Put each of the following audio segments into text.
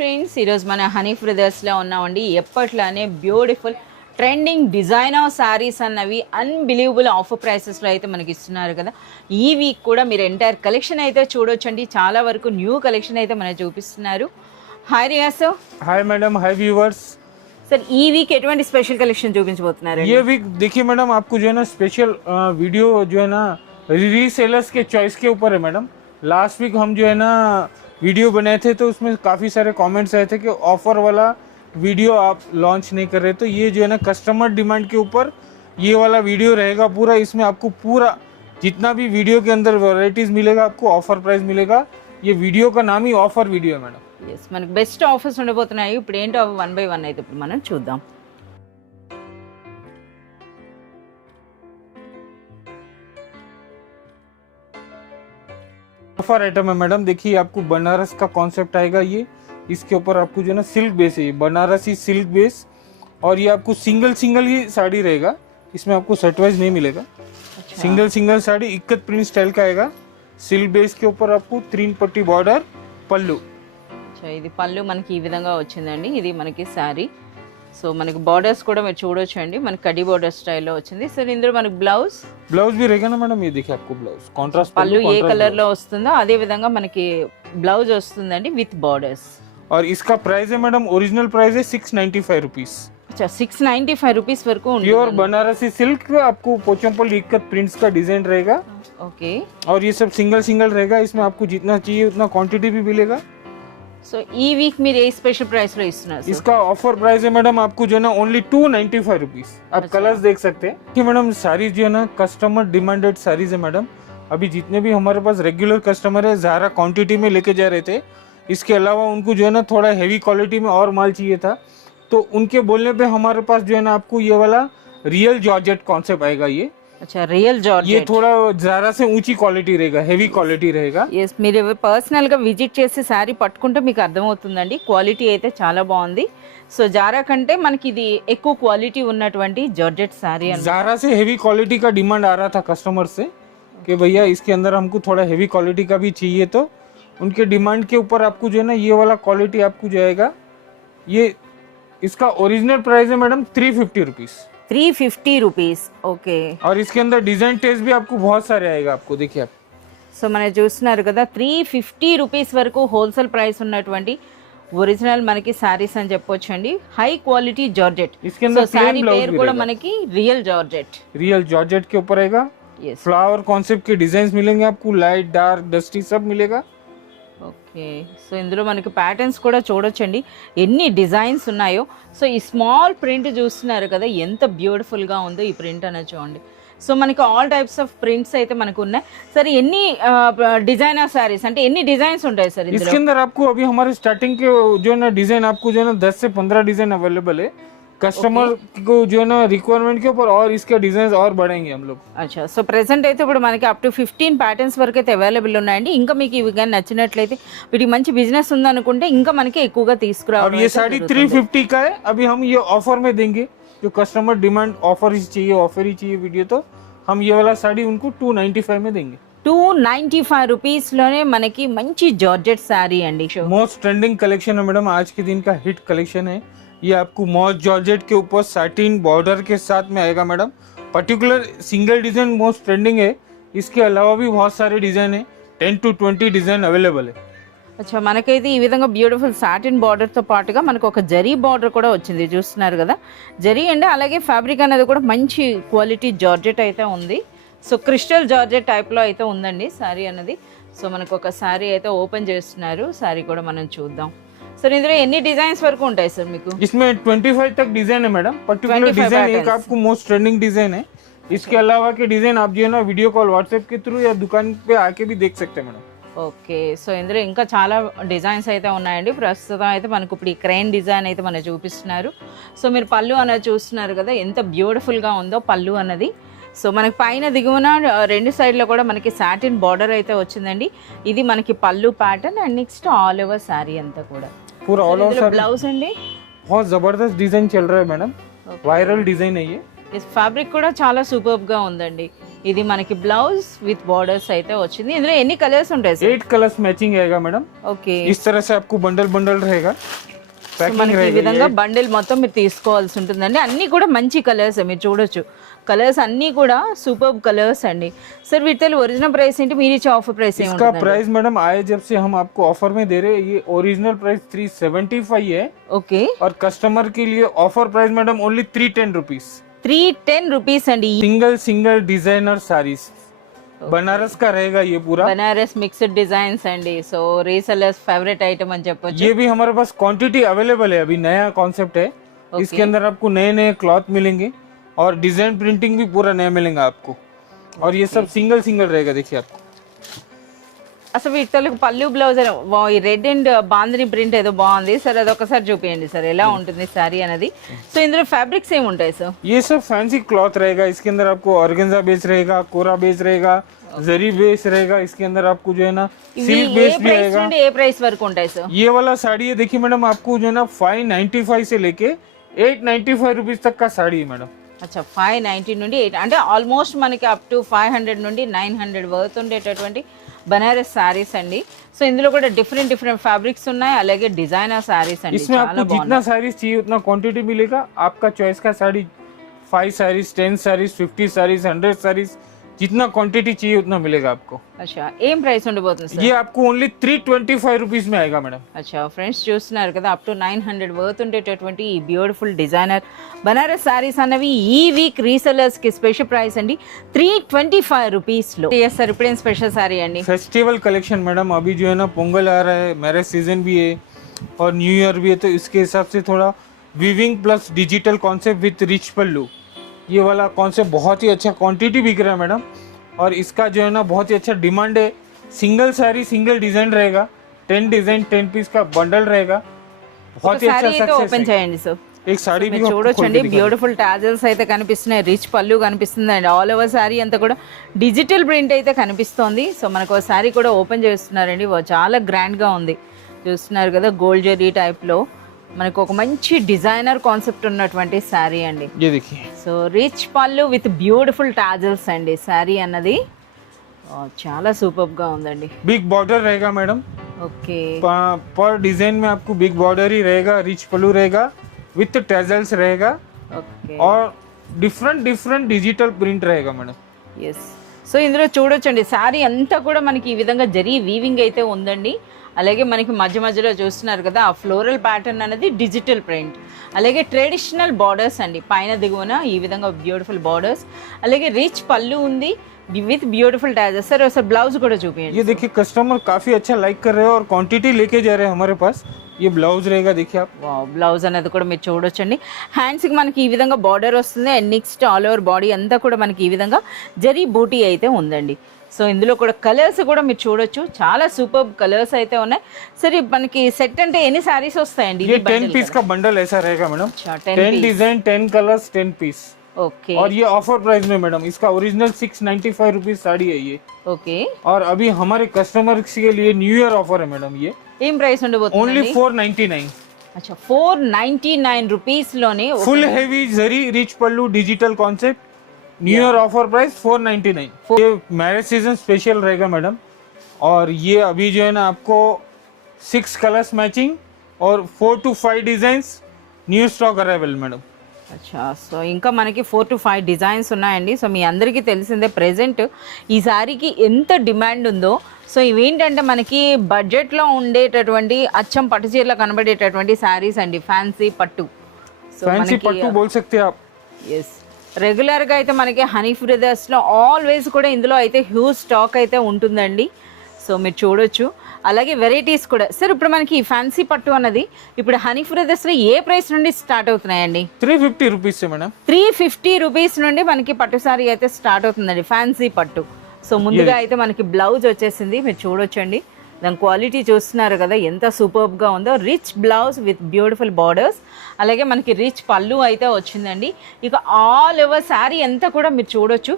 Friends, ఈరోజు మన honey బ్రదర్స్లో ఉన్నామండి. ఎప్పట్లానే బ్యూటిఫుల్ ట్రెండింగ్ డిజైనర్ శారీస్ అన్నవి అన్బిలీవబుల్ ఆఫర్ ప్రైసెస్లో అయితే మనకి ఇస్తున్నారు కదా. ఈ వీక్ కూడా మీరు ఎంటైర్ కలెక్షన్ అయితే చూడొచ్చండి. చాలా వరకు న్యూ కలెక్షన్ అయితే మనకు చూపిస్తున్నారు. Hi Riya sir. Hi madam, hi viewers. Sir ఈ వీక్ ఎటువంటి స్పెషల్ కలెక్షన్ చూపించబోతున్నారు? ये वीक देखिए मैडम, आपको जो है ना स्पेशल वीडियो जो है ना रीसेलर्स के चॉइस के ऊपर है मैडम। लास्ट वीक हम जो है ना वीडियो बनाए थे तो उसमें काफ़ी सारे कमेंट्स आए थे कि ऑफर वाला वीडियो आप लॉन्च नहीं कर रहे, तो ये जो है ना कस्टमर डिमांड के ऊपर ये वाला वीडियो रहेगा पूरा। इसमें आपको पूरा जितना भी वीडियो के अंदर वैरायटीज़ मिलेगा आपको ऑफर प्राइस मिलेगा। ये वीडियो का नाम ही ऑफर वीडियो है मैडम। ఎస్, మనకి బెస్ట్ ఆఫర్స్ ఉండబోతున్నాయి. ఇప్పుడు ఏంటో అవి 1 by 1 అయితే ఇప్పుడు మనం చూద్దాం. ऑफर आइटम है मैडम। देखिए आपको बनारस का कॉन्सेप्ट आएगा, ये इसके ऊपर आपको जो है ना सिल्क बेस है, ये बनारसी सिल्क बेस, और ये आपको सिंगल सिंगल ही साड़ी रहेगा, इसमें आपको सेट वाइज नहीं मिलेगा। Single single sari ikat print style का आएगा। सिल्क बेस के ऊपर आपको 3 पट्टी बॉर्डर पल्लू। ఇది పళ్ళు మనకి ఈ విధంగా వచ్చిందండి. ఇది మనకి శారీ. సో మనకి బార్డర్స్ కూడా మీరు చూడొచ్చండి, మనకి కడి బార్డర్ స్టైల్లో వచ్చింది. సో ఇందులో మనకి బ్లౌజ్ भी रहेगा ना मैडम। ये देखिए आपको ब्लाउज कॉन्ट्रास्ट పళ్ళు ఏ కలర్ లో వస్తుందో అదే విధంగా మనకి బ్లౌజ్ వస్తుందండి విత్ బార్డర్స్. और इसका प्राइस है मैडम, ओरिजिनल प्राइस है 695 रुपीज। अच्छा, 695 रुपीज वరకు ఉంటుంది. प्योर बनारसी सिल्क, आपको पोचमपल इक्कत प्रिंट्स का डिजाइन रहेगा। ओके, और ये सब सिंगल सिंगल रहेगा, इसमें आपको जितना चाहिए उतना क्वांटिटी भी मिलेगा। సో ఈ వీక్ మీరు ఏ స్పెషల్ ప్రైస్ లో ఇస్తున్నారు? इसका ऑफर प्राइस है मैडम आपको जो है ना ओनली 295 रुपीज। आप कलर्स देख सकते हैं कि मैडम साड़ीज जो है ना कस्टमर डिमांडेड साड़ीज है मैडम। अभी जितने भी हमारे पास रेगुलर कस्टमर है ज़्यादा क्वांटिटी में लेके जा रहे थे, इसके अलावा उनको जो है ना थोड़ा हैवी क्वालिटी में और माल चाहिए था, तो उनके बोलने पे हमारे पास जो है ना आपको ये वाला रियल जॉर्जेट कॉन्सेप्ट आएगा। ये अच्छा, రియల్ జార్జెట్. ये थोड़ा ज़्यादा से ऊंची क्वालिटी रहेगा, हैवी क्वालिटी रहेगा। ఎస్, మీరు పర్సనల్ గా విజిట్ చేసి శారీ పట్టుకుంటే మీకు అర్థమవుతుందండి. క్వాలిటీ అయితే చాలా బాగుంది. సో జారా కంటే మనకి ఇది ఎక్కువ క్వాలిటీ ఉన్నటువంటి జార్జెట్ శారీ అని. ज़ारा से हैवी क्वालिटी का डिमांड आ रहा था कस्टमर से कि भैया इसके अंदर हमको थोड़ा हैवी क्वालिटी का भी चाहिए, तो उनके डिमांड के ऊपर आपको जो है ना ये वाला क्वालिटी आपको जाएगा। ये इसका ओरिजिनल प्राइस है मैडम 350 रुपीज़। 350 రూపీస్. ఓకే, और इसके अंदर डिजाइन टेस्ट भी आपको बहुत सारे आएगा। आपको देखिए आप సో మనం చూస్తున్నారు కదా 350 రూపీస్ వరకు హోల్సేల్ ప్రైస్ ఉన్నటువంటి ఒరిజినల్ మనకి శారీస్ అని చెప్పొచ్చు అండి. High quality georgette. इसके अंदर శారీ प्लेन ब्लाउज పేరు भी కూడా रहेगा। మనకి రియల్ జార్జెట్. रियल जॉर्जेट के ऊपर आएगा। ఎస్, फ्लावर कॉन्सेप्ट के डिजाइन मिलेंगे आपको, लाइट डार्क डस्टी सब मिलेगा। ఓకే. సో ఇందులో మనకి ప్యాటర్న్స్ కూడా చూడొచ్చండి ఎన్ని డిజైన్స్ ఉన్నాయో. సో ఈ స్మాల్ ప్రింట్ చూస్తున్నారు కదా ఎంత బ్యూటిఫుల్గా ఉందో ఈ ప్రింట్ అనేది చూడండి. సో మనకి ఆల్ టైప్స్ ఆఫ్ ప్రింట్స్ అయితే మనకు ఉన్నాయి. సరే, ఎన్ని డిజైనర్ శారీస్ అంటే ఎన్ని డిజైన్స్ ఉంటాయి సార్ ఇందులో? इसके अंदर आपको अभी हमारे स्टार्टिंग के जो है ना डिजाइन आपको जो है ना 10 से 15 डिजाइन अवेलेबल है। कस्टमर को जो है ना रिक्वायरमेंट के ऊपर और इसके डिजाइन और बढ़ेंगे हम लोग। అచ్చా, సో ప్రెసెంట్ అయితే ఇప్పుడు మనకి అప్ టు 15 ప్యాటర్న్స్ వరకు అయితే అవైలబుల్ ఉన్నాయండి. ఇంకా మీకు ఇవి కానీ నచ్చినట్లయితే వీటికి మంచి బిజినెస్ ఉందనుకుంటే ఇంకా మనకి ఎక్కువగా अब తీసుకురావడం ये అయితే साड़ी జరుగుతుంది. 350 का है। अभी हम ये ऑफर में देंगे, जो कस्टमर डिमांड ऑफर ही चाहिए वीडियो, तो हम ये वाला साड़ी उनको 295 में देंगे। 295 రూపీస్లోనే మనకి మంచి జార్జెట్ శారీ అండి. मोस्ट ट्रेंडिंग कलेक्शन है मैडम, आज के दिन का हिट कलेक्शन है। ये आपको मॉस जॉर्जेट के ऊपर सैटिन बॉर्डर के साथ में आएगा madam. Particular single design most trending है, इसके अलावा भी बहुत सारे डिजाइन है, 10 to 20 डिजाइन अवेलेबल है। అచ్చా, మనకైతే ఈ విధంగా బ్యూటిఫుల్ సాటిన్ బార్డర్తో పాటుగా మనకు ఒక జరీ బార్డర్ కూడా వచ్చింది. చూస్తున్నారు కదా జరీ అండి. అలాగే ఫ్యాబ్రిక్ అనేది కూడా మంచి క్వాలిటీ జార్జెట్ అయితే ఉంది. సో క్రిస్టల్ జార్జెట్ టైప్లో అయితే ఉందండి శారీ అనేది. సో మనకు ఒక శారీ అయితే ఓపెన్ చేస్తున్నారు. శారీ కూడా మనం చూద్దాం. सर इंदर ఎన్ని డిజైన్స్ వరకు ఉంటాయి సార్ మీకు? इसमें 25 तक डिजाइन है मैडम। पर्टिकुलर डिजाइन एक आपको मोस्ट ट्रेंडिंग डिजाइन है। इसके अलावा के डिजाइन आप जो है ना वीडियो कॉल व्हाट्सएप के थ्रू या दुकान पे आके भी देख सकते हैं मैडम। ఓకే, సో ఇందులో ఇంకా చాలా డిజైన్స్ అయితే ఉన్నాయండి. ప్రస్తుతం అయితే మనకు ఇప్పుడు ఈ క్రెయిన్ డిజైన్ అయితే మనకు చూపిస్తున్నారు. సో మీరు పళ్ళు అనేది చూస్తున్నారు కదా ఎంత బ్యూటిఫుల్గా ఉందో పళ్ళు అన్నది. సో మనకి పైన దిగువన రెండు సైడ్లో కూడా మనకి సాటిన్ బార్డర్ అయితే వచ్చిందండి. ఇది మనకి పళ్ళు pattern and next all over sari అంతా కూడా पूरा ऑल ओवर ब्लाउज अंडी बहुत जबरदस्त डिजाइन चल रहा है मैडम। वायरल डिजाइन है ये। इस फैब्रिक కూడా చాలా సూపర్బ్ గా ఉందండి. ఇది మనకి బ్లౌజ్ విత్ బార్డర్స్ అయితే వచ్చింది. ఇందులో ఎన్ని కలర్స్ ఉంటాయి సార్? 8 कलर्स मैचिंग रहेगा मैडम. ఓకే, इस तरह से आपको बंडल बंडल रहेगा. మనకి ఈ విధంగా బండిల్ మొత్తం మీరు తీసుకోవాల్సి ఉంటుందండి. అన్ని కూడా మంచి కలర్స్ మీరు చూడొచ్చు. కలర్స్ అన్ని కూడా సూపర్ కలర్స్ అండి. సార్ వీటిలో ఒరిజినల్ ప్రైస్ ఏంటి, మీరు ఇచ్చే ఆఫర్ ప్రైస్ ఏంటి? इसका प्राइस मैडम आए जब से हम आपको ऑफर में दे रहे हैं, ये ओरिजिनल प्राइस 375 है. ఓకే, और कस्टमर के लिए offer price madam only 310 rupees. 310 rupees అండి. Single single designer saris Banaras का रहेगा ये पूरा. బనారస్ మిక్స్డ్ డిజైన్స్ అండి. సో రీసెలర్స్ ఫేవరెట్ ఐటమ్ అని చెప్పొచ్చు. ये भी हमारे पास क्वांटिटी अवेलेबल है, अभी नया कॉन्सेप्ट है. इसके अंदर आपको नए नए क्लॉथ मिलेंगे और डिजाइन प्रिंटिंग भी पूरा नया मिलेगा आपको. और ये सब सिंगल सिंगल रहेगा. देखिए आपको అసలు వీటితో పళ్ళు బ్లౌజ్ ఈ రెడ్ అండ్ బాందిని ప్రింట్ ఏదో బాగుంది సార్, అది ఒకసారి చూపించండి సార్ ఎలా ఉంటుంది సారీ అనేది. సో ఇందులో ఫ్యాబ్రిక్స్ ఏమి ఉంటాయి సార్? ये सब फैंसी क्लॉथ रहेगा. इसके अंदर आपको ऑर्गेन्जा बेस रहेगा, कोरा बेस रहेगा, जरी बेस रहेगा. इसके अंदर आपको जो है ना सिल्क ఏ बेस भी ప్రైస్ रहेगा. నుండి ఏ ప్రైస్ వరకు ఉంటాయి సార్? ये वाला साड़ी है देखिए मैडम, आपको जो है ना 595 से लेके 895 रुपीज तक का साड़ी है मैडम. అచ్చా, 590 నుండి 8 అంటే ఆల్మోస్ట్ మనకి అప్ టు 500 నుండి 900 వరకు ఉండేటటువంటి బనారస్ సారీస్ అండి. సో ఇందులో కూడా డిఫరెంట్ డిఫరెంట్ ఫ్యాబ్రిక్స్ ఉన్నాయి, అలాగే డిజైనర్ సారీస్ అండి. इसमें आपको जितना साड़ीज चाहिए उतना क्वांटिटी मिलेगा. आपका चॉइस का साड़ी 5 साड़ीज, 10 साड़ीज, 50 साड़ीज, 100 साड़ीज, जितना क्वांटिटी चाहिए उतना मिलेगा आपको. అచ్చా, ఏం ప్రైస్ ఉండిపోతుంది సార్? ये आपको ओनली 325 रुपीज में आएगा मैडम. అచ్చా ఫ్రెండ్స్, చూస్తున్నారు కదా అప్ టు 900 వర్త్ ఉండేటటువంటి ఈ బ్యూటిఫుల్ డిజైనర్ బనారస్ సారీస్ అన్నవి ఈ వీక్ రీసెలర్స్ కి స్పెషల్ ప్రైస్ అండి 325 రూపీస్ లో. ఎస్ సార్, ఇప్పుడేం స్పెషల్ సారీ అండి? Festival collection madam. अभी जो है ना पोंगल आ रहा है, मैरिज सीजन भी है और न्यू ईयर भी है, तो इसके हिसाब से थोड़ा weaving plus digital concept with rich pallu, ये वाला कॉन्सेप्ट बहुत ही अच्छा क्वांटिटी बिक रहा है मैडम. और इसका जो है ना बहुत ही अच्छा डिमांड है. सिंगल साड़ी सिंगल डिजाइन रहेगा, 10 डिजाइन 10 पीस का बंडल रहेगा. बहुत ही अच्छा సారీ అయితే ఓపెన్ सक्सेस है. చేయండి సార్. एक साड़ी भी మీరు आपको खोल చూడొచ్చండి, के दिखाऊं. బ్యూటిఫుల్ టాజల్స్ అయితే కనిపిస్తున్నాయి, రిచ్ పళ్ళు కనిపిస్తుంది అండి. ఆల్ ఓవర్ శారీ అంతా కూడా డిజిటల్ ప్రింట్ అయితే కనిపిస్తోంది. సో మనకు ఒక శారీ కూడా ఓపెన్ చేస్తున్నారండి, చాలా గ్రాండ్ గా ఉంది. చూస్తున్నారు కదా, గోల్డ్ జరీ టైప్ లో మనకు ఒక మంచి డిజైనర్ కాన్సెప్ట్ ఉన్నటువంటి శారీ అండి. ये देखिए సో రిచ్ పళ్ళు విత్ బ్యూటిఫుల్ టాజల్స్ అండి. శారీ అన్నది చాలా సూపర్ గా ఉందండి. बिग बॉर्डर रहेगा मैडम. ఓకే, पर डिजाइन में आपको बिग बॉर्डर ही रहेगा, रिच पल्लू रहेगा विथ टेजल्स रहेगा ఓకే, और डिफरेंट डिफरेंट डिजिटल प्रिंट रहेगा मैडम. ఎస్. సో ఇందులో చూడొచ్చండి శారీ అంతా కూడా మనకి ఈ విధంగా జరీ వీవింగ్ అయితే ఉందండి. అలాగే మనకి మధ్య మధ్యలో చూస్తున్నారు కదా ఆ ఫ్లోరల్ ప్యాటర్న్ అనేది డిజిటల్ ప్రింట్, అలాగే ట్రెడిషనల్ బార్డర్స్ అండి. పైన దిగువన ఈ విధంగా బ్యూటిఫుల్ బార్డర్స్, అలాగే రిచ్ పళ్ళు ఉంది విత్ బ్యూటిఫుల్ టాజెస్. సార్ ఒకసారి బ్లౌజ్ కూడా చూపించండి. ये देखिए कस्टमर काफी अच्छा लाइक कर रहे हैं और क्वांटिटी लेके जा रहे हैं हमारे पास. ये ब्लाउज रहेगा देखिए आप. వావ్, బ్లౌజ్ అనేది కూడా మీరు చూడొచ్చండి. హ్యాండ్స్కి మనకి ఈ విధంగా బార్డర్ వస్తుంది and next all over body అంతా కూడా మనకి ఈ విధంగా జరీ బూటీ అయితే ఉందండి. సో ఇందులో కూడా కలర్స్ కూడా మీరు చూడొచ్చు, చాలా సూపర్ కలర్స్ అయితే ఉన్నాయి. సరే మనకి సెట్ అంటే ఎన్ని సారీస్ వస్తాయండి? ये 10 पीस का बंडल ऐसा रहेगा madam. 10 design 10 colours 10 piece. Okay, और ये ऑफर प्राइस में मैडम. इसका ओरिजिनल 695 रुपीज साड़ी है ये. ఓకే. और अभी हमारे कस्टमर्स के लिए न्यू ईयर ऑफर है मैडम. ये ఏం ప్రైస్ ఉండబోతుంది? ओनली 499. అచ్చా, 499 రూపీస్ లోనే full heavy zari rich pallu digital concept. New year offer price 499. ये मैरिज सीजन स्पेशल रहेगा मैडम. और ये अभी जो है ना आपको 6 कलर्स मैचिंग और 4 to 5 design new stock arrival madam. అచ్చా, సో ఇంకా మనకి 4 to 5 డిజైన్స్ ఉన్నాయండి. సో మీ అందరికీ తెలిసిందే ప్రెజెంట్ ఈ సారీకి ఎంత డిమాండ్ ఉందో. సో ఇవేంటంటే మనకి బడ్జెట్లో ఉండేటటువంటి అచ్చం పట్టు చీరలో కనబడేటటువంటి శారీస్ అండి, ఫ్యాన్సీ పట్టు. సో फैंसी पट्टू बोल सकते हैं आप. ఎస్, రెగ్యులర్గా అయితే మనకి హనీ బ్రదర్స్లో ఆల్వేస్ కూడా ఇందులో అయితే హ్యూజ్ స్టాక్ అయితే ఉంటుందండి. సో మీరు చూడొచ్చు, అలాగే వెరైటీస్ కూడా. సార్ ఇప్పుడు మనకి ఈ ఫ్యాన్సీ పట్టు అన్నది ఇప్పుడు హనీ బ్రదర్స్లో ఏ ప్రైస్ నుండి స్టార్ట్ అవుతున్నాయండి? 350 रुपीज से मैडम. 350 రూపీస్ నుండి మనకి పట్టు సారీ అయితే స్టార్ట్ అవుతుందండి, ఫ్యాన్సీ పట్టు. సో ముందుగా అయితే మనకి బ్లౌజ్ వచ్చేసింది, మీరు చూడొచ్చండి. దాని క్వాలిటీ చూస్తున్నారు కదా ఎంత సూపర్బ్గా ఉందో. Rich blouse with beautiful borders, అలాగే మనకి రిచ్ పళ్ళు అయితే వచ్చిందండి. ఇక ఆల్ ఓవర్ శారీ అంతా కూడా మీరు చూడొచ్చు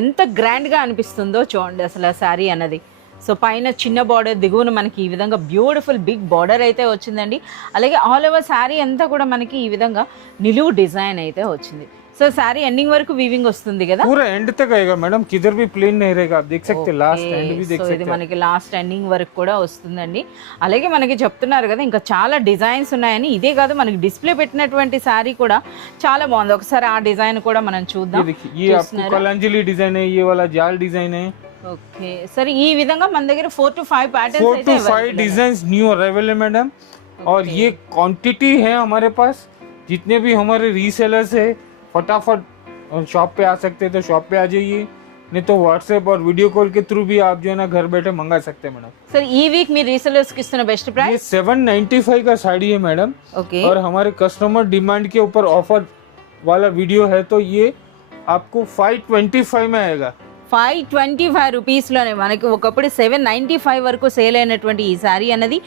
ఎంత గ్రాండ్గా అనిపిస్తుందో చూడండి అసలు ఆ శారీ అన్నది. సో పైన చిన్న బార్డర్, దిగువన మనకి ఈ విధంగా బ్యూటిఫుల్ బిగ్ బార్డర్ అయితే వచ్చిందండి. అలాగే ఆల్ ఓవర్ శారీ అంతా కూడా మనకి ఈ విధంగా నిలువు డిజైన్ అయితే వచ్చింది. సో సారీ ఎండింగ్ వరకు వీవింగ్ వస్తుంది కదా, पूरा एंड तक आएगा मैडम, किधर भी प्लेन नहीं रहेगा, आप देख सकते हैं लास्ट एंड भी देख సో सकते ఇది हैं। మనకి లాస్ట్ ఎండింగ్ వరకు కూడా వస్తుందండి. అలాగే మనకి చెప్తున్నారు కదా ఇంకా చాలా డిజైన్స్ ఉన్నాయని. ఇదే కాదు మనకి డిస్ప్లే పెట్టినటువంటి సారీ కూడా చాలా బాగుంది. ఒకసారి ఆ డిజైన్ కూడా మనం ये చూద్దాం. देखिए, ये आपको कलांजलि डिजाइन है, ये वाला जाल डिजाइन है। ఓకే సరే, ఈ విధంగా మన దగ్గర 4 to 5 ప్యాటర్న్స్ 4 అయితే to 5 डिजाइन न्यू अराइवल है मैडम। और ये क्वांटिटी है हमारे पास, जितने भी हमारे रीसेलर्स है फटाफट शॉप पे आ सकते हैं तो शॉप पे आ जाइए, नहीं तो व्हाट्सएप और वीडियो कॉल के थ्रू भी आप जो है ना घर बैठे मंगा सकते हैं मैडम। सर ఈ వీక్ మీ రీసెలర్స్ కి ఇస్తున్న బెస్ట్ ये ప్రైస్ 795 का साड़ी है मैडम। ఓకే और हमारे कस्टमर डिमांड के ऊपर ऑफर वाला वीडियो है तो ये आपको 525 में आएगा। 525 రూపీస్లోనే మనకి ఒకప్పుడు 795 వరకు సేల్ అయినటువంటి ఈ సారీ అన్నది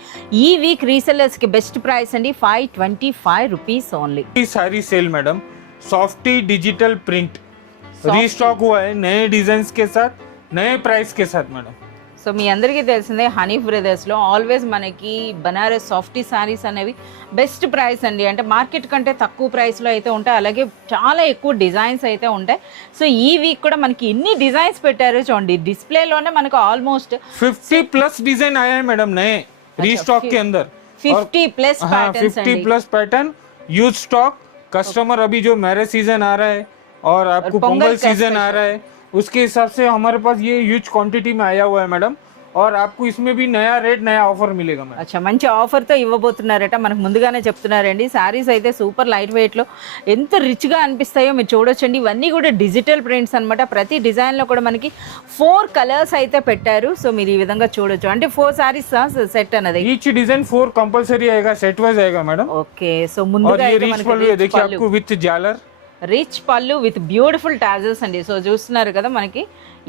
ఈ వీక్ రీసెలర్స్ కి బెస్ట్ ప్రైస్ అండి, 525 రూపీస్ ఓన్లీ. ये sari sale madam softy digital print restock हुआ है नए डिजाइन के साथ, नए प्राइस के साथ मैडम। సో మీ అందరికీ తెలిసిందే హనీ బ్రదర్స్లో ఆల్వేస్ మనకి బనారస్ సాఫ్టీ సారీస్ అనేవి బెస్ట్ ప్రైస్ అండి. అంటే మార్కెట్ కంటే తక్కువ ప్రైస్లో అయితే ఉంటాయి, అలాగే చాలా ఎక్కువ డిజైన్స్ అయితే ఉంటాయి. సో ఈ వీక్ కూడా మనకి ఎన్ని డిజైన్స్ పెట్టారో చూడండి, డిస్ప్లేలోనే మనకు ఆల్మోస్ట్ 50 प्लस डिजाइन आया है मैडम नए रीस्टॉक के अंदर, 50 प्लस हाँ patterns 50 plus pattern use stock. Customer अभी जो मैरिज सीजन आ रहा है और आपको पोंगल सीजन आ रहा है, उसके हिसाब से हमारे पास ये ह्यूज क्वांटिटी में आया हुआ है मैडम। और आपको इसमें भी नया रेट नया ऑफर मिलेगा मैडम। అచ్చా మంచి ఆఫర్తో ఇవ్వబోతున్నారట, మనకు ముందుగానే చెప్తున్నారండి. సారీస్ అయితే సూపర్ లైట్ వెయిట్లో ఎంత రిచ్గా అనిపిస్తాయో మీరు చూడొచ్చండి. ఇవన్నీ కూడా డిజిటల్ ప్రింట్స్ అనమాట. ప్రతి డిజైన్లో కూడా మనకి 4 కలర్స్ అయితే పెట్టారు. సో మీరు ఈ విధంగా చూడొచ్చు. అంటే 4 సారీస్ సెట్ అన్నది. ईच डिजाइन 4 कंपलसरी आएगा, सेट वाइज आएगा मैडम। ఓకే సో और ముందుగా ये అయితే रिच మనకి पल्लू है, देखिए आपको विथ जालर, రిచ్ పళ్ళు విత్ బ్యూటిఫుల్ టాజల్స్ అండి. సో చూస్తున్నారు కదా మనకి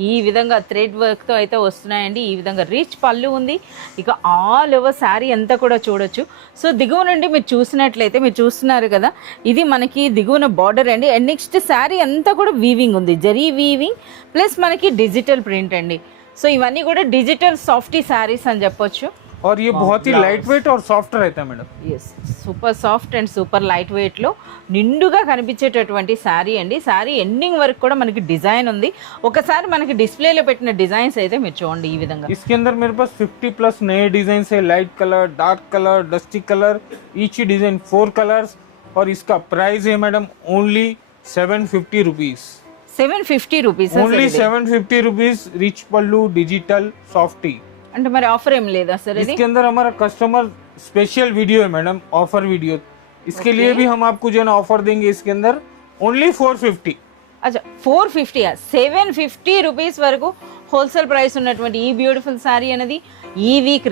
ఈ విధంగా థ్రెడ్ వర్క్తో అయితే వస్తున్నాయండి. ఈ విధంగా రిచ్ పళ్ళు ఉంది. ఇక ఆల్ ఓవర్ శారీ అంతా కూడా చూడొచ్చు. సో దిగువ నుండి మీరు చూసినట్లయితే మీరు చూస్తున్నారు కదా, ఇది మనకి దిగువన బార్డర్ అండి. అండ్ నెక్స్ట్ శారీ అంతా కూడా వీవింగ్ ఉంది, జరీ వీవింగ్ ప్లస్ మనకి డిజిటల్ ప్రింట్ అండి. సో ఇవన్నీ కూడా డిజిటల్ సాఫ్టీ శారీస్ అని చెప్పొచ్చు. और ये बहुत ही लाइट वेट और सॉफ्ट रहता है madam. Yes super soft and super light వెయిట్లో నిండుగా కనిపించేటటువంటి శారీ అండి. శారీ ఎండింగ్ వరకు కూడా మనకి డిజైన్ ఉంది. ఒకసారి మనకి డిస్ప్లేలో పెట్టిన డిజైన్స్ అయితే మీరు చూడండి ఈ విధంగా. इसके अंदर मेरे पास 50 प्लस नए डिजाइन है, light colour, dark colour, dusty colour, each design 4 colours. और इसका प्राइस है madam only 750 rupees. 750 rupees only 750 rupees, rich pallu digital softy. అంటే మరి ఆఫర్ ఏం లేదా సార్ ఇది? इसके अंदर हमारा कस्टमर स्पेशल वीडियो है मैडम, ऑफर वीडियो। इसके लिए भी हम आपको जो है ना ऑफर देंगे इसके अंदर ओनली 450। అచ్చా 450 750 రూపీస్ వరకు హోల్సేల్ ప్రైస్ ఉన్నటువంటి ఈ బ్యూటిఫుల్ శారీ అనేది ఈ వీక్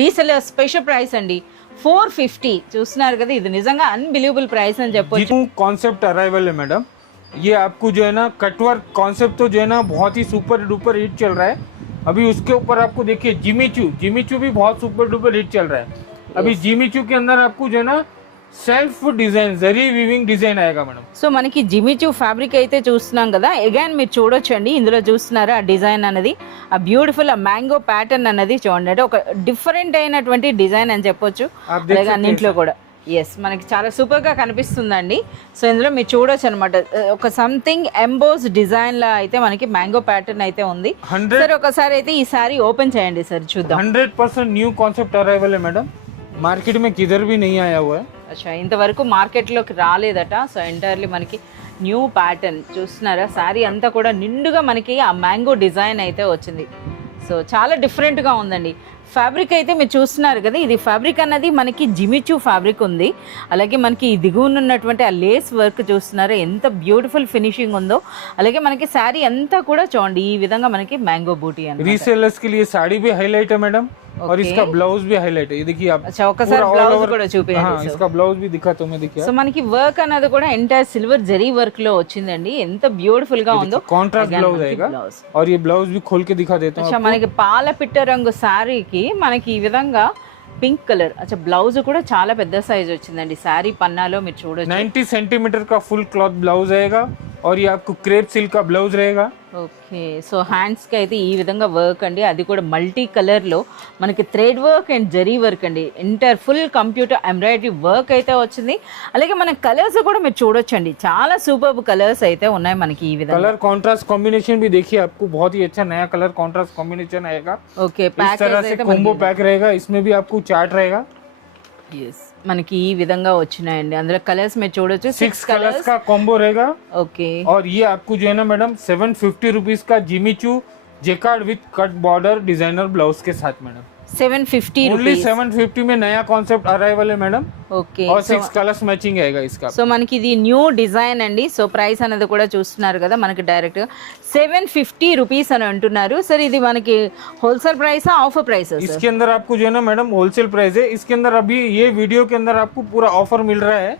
రీసెలర్ స్పెషల్ ప్రైస్ అండి, 450. చూస్తున్నారు కదా, ఇది నిజంగా అన్బిలీవబుల్ ప్రైస్ అని చెప్పొచ్చు. कॉन्सेप्ट अराइवल है मैडम, ये आपको जो है ना कटवर्क कॉन्सेप्ट तो जो है ना बहुत ही सुपर डुपर हिट चल रहा है अभी। उसके ऊपर आपको देखिए जिमीचू भी बहुत सुपर डुपर हिट चल रहा है अभी। जिमीचू के अंदर आपको जो है ना सेल्फ डिजाइन जरी वीविंग डिजाइन आएगा मैडम। సో మనకి జిమిచూ ఫ్యాబ్రిక్ అయితే చూస్తున్నాం కదా, అగైన్ మీరు చూడొచ్చండి. ఇందులో చూస్తున్నారా ఆ డిజైన్ అనేది, ఆ బ్యూటిఫుల్ ఆ మ్యాంగో ప్యాటర్న్ అనేది చూడండి. అంటే ఒక డిఫరెంట్ అయినటువంటి డిజైన్ అని చెప్పొచ్చు. అలాగే అన్నింట్లో కూడా ఎస్ మనకి చాలా సూపర్గా కనిపిస్తుందండి. సో ఇందులో మీరు చూడొచ్చు అనమాట, ఒక సంథింగ్ ఎంబోస్ డిజైన్ లా అయితే మనకి మ్యాంగో ప్యాటర్న్ అయితే ఉంది. సార్ ఒకసారి అయితే ఈ సారీ ఓపెన్ చేయండి సార్ చూద్దాం. 100% न्यू कॉन्सेप्ट अराइवल है मैडम, मार्केट में किधर भी नहीं आया हुआ है। అచ్చా ఇంతవరకు మార్కెట్లోకి రాలేదట. సో ఎంటైర్లీ మనకి న్యూ ప్యాటర్న్ చూస్తున్నారా, శారీ అంతా కూడా నిండుగా మనకి ఆ మ్యాంగో డిజైన్ అయితే వచ్చింది. సో చాలా డిఫరెంట్గా ఉందండి. ఫ్యాబ్రిక్ అయితే మీరు చూస్తున్నారు కదా, ఇది ఫ్యాబ్రిక్ అన్నది మనకి జిమిచూ ఫ్యాబ్రిక్ ఉంది. అలాగే మనకి ఈ దిగువన ఉన్నటువంటి ఆ లేస్ వర్క్ చూస్తున్నారా ఎంత బ్యూటిఫుల్ ఫినిషింగ్ ఉందో. అలాగే మనకి శారీ అంతా కూడా చూడండి ఈ విధంగా మనకి మ్యాంగో బూటీ అని. रीसेलर्स के लिए साड़ी भी हाईलाइट है मैडम, और इसका ब्लाउज भी हाईलाइट है। ये देखिए आप, अच्छा ఒకసారి బ్లౌజ్ కూడా చూపించండి. हाँ इसका ब्लाउज भी दिखाता हूं मैं, देखिए। సో మనకి వర్క్ అన్నది కూడా ఎంటైర్ సిల్వర్ జరీ వర్క్ లో వచ్చిందండి. ఎంత బ్యూటిఫుల్ గా ఉందో. कॉन्ट्रास्ट ब्लाउज आएगा, और ये ब्लाउज भी खोल के दिखा देता हूं। अच्छा మనకి పాల పిట్ట రంగు శారీకి మనకి ఈ విధంగా పింక్ కలర్, అచ్చా బ్లౌజ్ కూడా చాలా పెద్ద సైజ్ వచ్చిందండి. శారీ పన్నాలో మీరు చూడొచ్చు 90 सेंटीमीटर का फुल क्लॉथ ब्लाउज आएगा, और ये आपको क्रेप सिल्क का ब्लाउज रहेगा। ఓకే, సో హ్యాండ్స్కి అయితే ఈ విధంగా వర్క్ అండి, అది కూడా మల్టీ కలర్లో మనకి thread work and zari work అండి, entire full computer embroidery work అయితే వచ్చింది. అలాగే మన కలర్స్ కూడా మీరు చూడొచ్చండి, చాలా సూపర్ కలర్స్ అయితే ఉన్నాయి మనకి ఈ విధంగా. कलर कॉन्ट्रास्ट कॉम्बिनेशन भी देखिए, आपको बहुत ही अच्छा नया कलर कॉन्ट्रास्ट कॉम्बिनेशन आएगा। ఓకే, इस तरह से कॉम्बो पैक रहेगा, इसमें भी आपको चार्ट रहेगा। ఎస్, మనకి ఈ విధంగా వచ్చినాయండి, అందులో కలర్స్ మీరు చూడొచ్చు, 6 कलर्स का कॉम्बो रहेगा। ఓకే, और ये आपको जो है ना मैडम 750 रुपीज का Jimmy Choo jacquard with cut border designer blouse के साथ मैडम। 750 only rupees. 750 में नया कॉन्सेप्ट अराइवल है मैडम। ఓకే, और 6 कलर्स मैचिंग आएगा इसका। సో మనకి ఇది న్యూ డిజైన్ అండి. సో ప్రైస్ అనేది కూడా చూస్తున్నారు కదా, మనకి డైరెక్ట్ 750 రూపీస్ అని అంటున్నారు. సరే, ఇది మనకి హోల్సేల్ ప్రైస్ ఆఫర్ ప్రైస్? इसके अंदर आपको जो है ना मैडम होलसेल प्राइस है। इसके अंदर अभी ये वीडियो के अंदर आपको पूरा ऑफर मिल रहा है,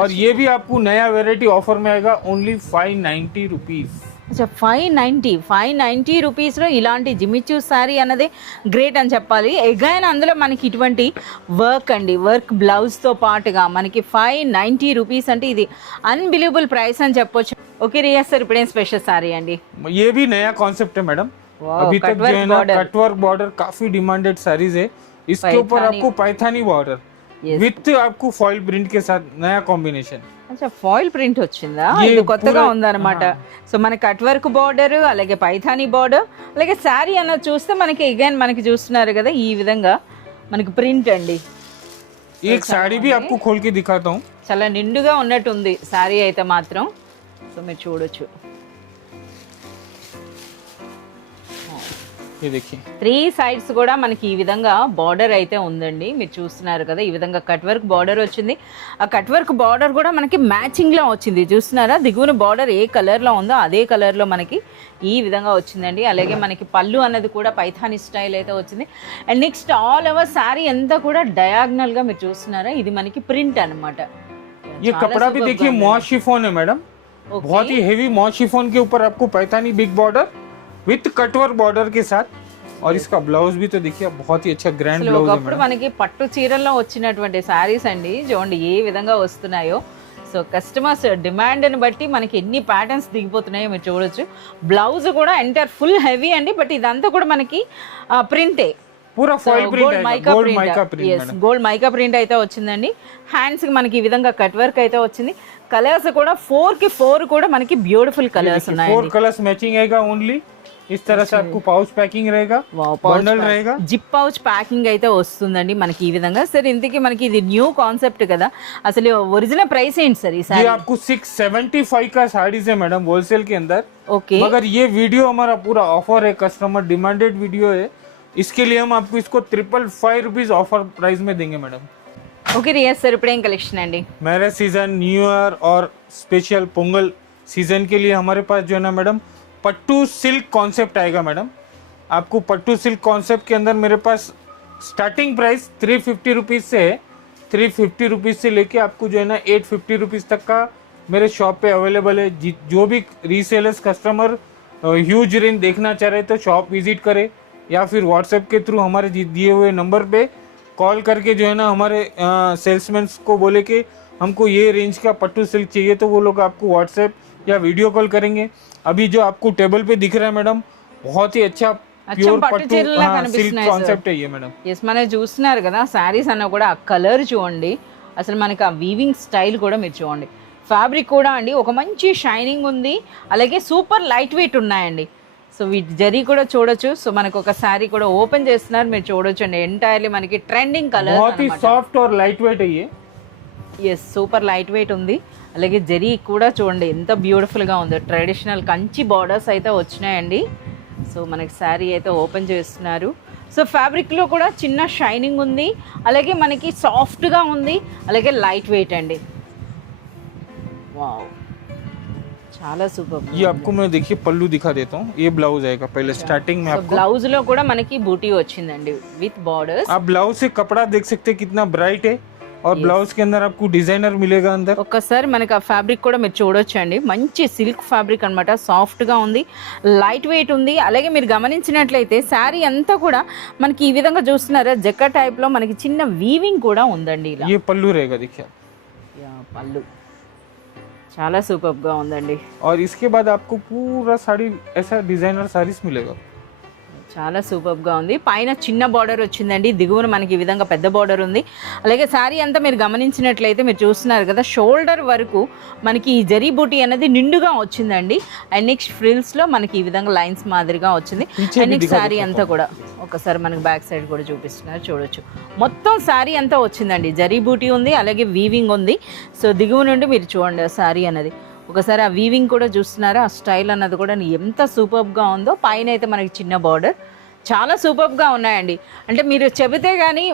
और ये भी आपको नया वेराइटी ऑफर में आएगा ओनली 590 रुपीज। అచ్చా, 590 రూపీస్లో ఇలాంటి జిమిచూ శారీ అన్నది గ్రేట్ అని చెప్పాలి. ఎగైన్ అందులో మనకి ఇటువంటి వర్క్ అండి, వర్క్ బ్లౌజ్తో పాటుగా మనకి 590 రూపీస్ అంటే ఇది అన్బిలీవబుల్ ప్రైస్ అని చెప్పొచ్చు. ఓకే రియా సార్, ఇప్పుడేం స్పెషల్ శారీ అండి? ये भी नया कॉन्सेप्ट है मैडम। अभी तक जो है ना कटवर्क बॉर्डर काफी डिमांडेड साड़ीज है। इसके ऊपर आपको पैथानी बॉर्डर विथ आपको फॉइल प्रिंट के साथ नया कॉम्बिनेशन। అచ్చా, ఫాయిల్ ప్రింట్ వచ్చిందా? ఇది కొత్తగా ఉందన్నమాట. సో మన కట్ వర్క్ బార్డర్, అలాగే పైథానీ బార్డర్, అలాగే శారీ అన్నది చూస్తే మనకి అగైన్ మనకి చూస్తున్నారు కదా ఈ విధంగా మనకి ప్రింట్ అండి. एक साड़ी भी आपको खोल के दिखाता हूँ। చాలా నిండుగా ఉన్నట్టుంది శారీ అయితే మాత్రం. సో మీరు చూడొచ్చు, ये देखिए 3 సైడ్స్ కూడా మనకి ఈ విధంగా బార్డర్ అయితే ఉందండి. మీరు చూస్తున్నారు కదా, ఈ విధంగా కట్ వర్క్ బార్డర్ వచ్చింది. ఆ కట్ వర్క్ బార్డర్ కూడా మనకి మ్యాచింగ్ లో వచ్చింది, చూస్తున్నారా? దిగువన బార్డర్ ఏ కలర్ లో ఉందో అదే కలర్ లో మనకి ఈ విధంగా వచ్చిందండి. అలాగే మనకి పళ్ళు అన్నది కూడా పైథానీ స్టైల్ అయితే వచ్చింది. And next all over sari అంతా కూడా డయాగ్నల్ గా మీరు చూస్తున్నారా, ఇది మనకి ప్రింట్ అన్నమాట. ये कपड़ा भी देखिए मॉस शिफॉन है मैडम, बहुत ही हेवी मॉस शिफॉन के ऊपर आपको Paithani big border with cutwork border के साथ, और इसका ब्लाउज भी तो देखिए बहुत ही अच्छा ग्रैंड ब्लाउज है ఒకప్పుడు మనకి పట్టు చీరల్లో వచ్చినటువంటి శారీస్ అండి, చూడండి ఏ విధంగా వస్తున్నాయో. సో కస్టమర్స్ డిమాండ్ని బట్టి మనకి ఎన్ని ప్యాటర్న్స్ దిగిపోతున్నాయో మీరు చూడొచ్చు. బ్లౌజ్ కూడా ఎంటైర్ ఫుల్ హెవీ అండి, బట్ ఇదంతా కూడా మనకి ప్రింటే, पूरा फॉइल प्रिंट గోల్డ్ है, mica gold print. Mica print yes, gold mica print అయితే వచ్చిందండి. హ్యాండ్స్ కి మనకి ఈ విధంగా కట్ వర్క్ అయితే వచ్చింది. కలర్స్ కూడా 4 కి 4 కూడా మనకి బ్యూటిఫుల్ కలర్స్ ఉన్నాయి. 4 कलर्स मैचिंग आएगा ओनली। इस तरह से आपको पाउच पैकिंग रहेगा, बंडल रहेगा, జిప్ పౌచ్ ప్యాకింగ్ అయితే వస్తుందండి మనకి ఈ విధంగా. సరే, ఇంతకీ మనకి ఇది న్యూ కాన్సెప్ట్ కదా, అసలు ఒరిజినల్ ప్రైస్ ఏంటి సార్ ఈ ये సారీ? आपको 675 का साड़ीज है मैडम होलसेल के अंदर। ఓకే, मगर ये वीडियो हमारा पूरा ऑफर है, कस्टमर डिमांडेड वीडियो है, इसके लिए हम आपको इसको 555 रुपीज ऑफर प्राइस में देंगे मैडम। ఓకే రియా సార్, ఇప్పుడు ఏం కలెక్షన్ అండి? मैरिज सीजन, न्यू ईयर और स्पेशल पोंगल सीजन के लिए हमारे पास जो है ना मैडम पट्टू सिल्क कॉन्सेप्ट आएगा मैडम। आपको पट्टू सिल्क कॉन्सेप्ट के अंदर मेरे पास स्टार्टिंग प्राइस 350 रुपीज़ से है। 350 रुपीज़ से लेके आपको जो है ना 850 रुपीज़ तक का मेरे शॉप पे अवेलेबल है। जो भी रीसेलर्स कस्टमर ह्यूज रेंज देखना चाह रहे तो शॉप विजिट करें, या फिर व्हाट्सएप के थ्रू हमारे दिए हुए नंबर पे कॉल करके जो है ना हमारे सेल्समैन को बोले कि हमको ये रेंज का पट्टू सिल्क चाहिए, तो वो लोग आपको व्हाट्सएप या वीडियो कॉल करेंगे। अभी जो आपको टेबल पे दिख रहा है मैडम, बहुत ही अच्छा प्योर पट्टू सिल्क कॉन्सेप्ट है ये मैडम। ఎస్, మనం చూస్తున్నారు కదా శారీస్ అన్న కూడా ఆ కలర్ చూడండి, అసలు మనకి ఆ వీవింగ్ స్టైల్ కూడా మీరు చూడండి. ఫ్యాబ్రిక్ కూడా అండి ఒక మంచి షైనింగ్ ఉంది, అలాగే సూపర్ లైట్ వెయిట్ ఉన్నాయండి. సో వీటి జరీ కూడా చూడొచ్చు. సో మనకు ఒక శారీ కూడా ఓపెన్ చేస్తున్నారు, మీరు చూడొచ్చు అండి. ఎంటైర్లీ మనకి ట్రెండింగ్ కలర్, बहुत ही सॉफ्ट और लाइट वेट है ये। ఎస్, సూపర్ లైట్ వెయిట్ ఉంది. అలాగే జరీ కూడా చూడండి ఎంత బ్యూటిఫుల్గా ఉందో. ట్రెడిషనల్ కంచి బార్డర్స్ అయితే వచ్చినాయండి. సో మనకి శారీ అయితే ఓపెన్ చేస్తున్నారు. సో ఫ్యాబ్రిక్లో కూడా చిన్న షైనింగ్ ఉంది, అలాగే మనకి సాఫ్ట్గా ఉంది, అలాగే లైట్ వెయిట్ అండి. వావ్, చాలా సూపర్. ये आपको मैं देखिए पल्लू दिखा देता हूँ। ये ब्लाउज आएगा पहले स्टार्टिंग में आपको। ब्लाउज లో కూడా మనకి బూటీ వచ్చిందండి విత్ బార్డర్స్. आप ब्लाउज से कपड़ा देख सकते हैं कितना ब्राइट है, और ब्लाउज के अंदर आपको डिजाइनर मिलेगा अंदर। ఒక్కసారి మనకి ఆ ఫ్యాబ్రిక్ కూడా మీరు చూడొచ్చు అండి, మంచి సిల్క్ ఫ్యాబ్రిక్ అనమాట. సాఫ్ట్గా ఉంది, లైట్ వెయిట్ ఉంది. అలాగే మీరు గమనించినట్లయితే శారీ అంతా కూడా మనకి ఈ విధంగా చూస్తున్నారా, జక్క టైప్లో మనకి చిన్న వీవింగ్ కూడా ఉందండి ఇలా. ये पल्लू रहेगा देखिए। పళ్ళు చాలా సూపర్గా ఉందండి. और इसके बाद आपको पूरा साड़ी ऐसा डिजाइनर साड़ीज मिलेगा. చాలా సూపర్గా ఉంది. పైన చిన్న బార్డర్ వచ్చిందండి, దిగువన మనకి ఈ విధంగా పెద్ద బార్డర్ ఉంది. అలాగే శారీ అంతా మీరు గమనించినట్లయితే మీరు చూస్తున్నారు కదా, షోల్డర్ వరకు మనకి ఈ జరీ బూటీ అనేది నిండుగా వచ్చిందండి. అండ్ నెక్స్ట్ ఫ్రిల్స్లో మనకి ఈ విధంగా లైన్స్ మాదిరిగా వచ్చింది. అండ్ నెక్స్ట్ శారీ అంతా కూడా ఒకసారి మనకి బ్యాక్ సైడ్ కూడా చూపిస్తున్నారు, చూడొచ్చు. మొత్తం శారీ అంతా వచ్చిందండి, జరీ బూటీ ఉంది, అలాగే వీవింగ్ ఉంది. సో దిగువ నుండి మీరు చూడండి ఆ శారీ అనేది. ఒకసారి ఆ వీవింగ్ కూడా చూస్తున్నారా, ఆ స్టైల్ అన్నది కూడా ఎంత సూపర్గా ఉందో. పైన అయితే మనకి చిన్న బార్డర్, చాలా సూపర్గా ఉన్నాయండి. అంటే మీరు చెబితే కానీ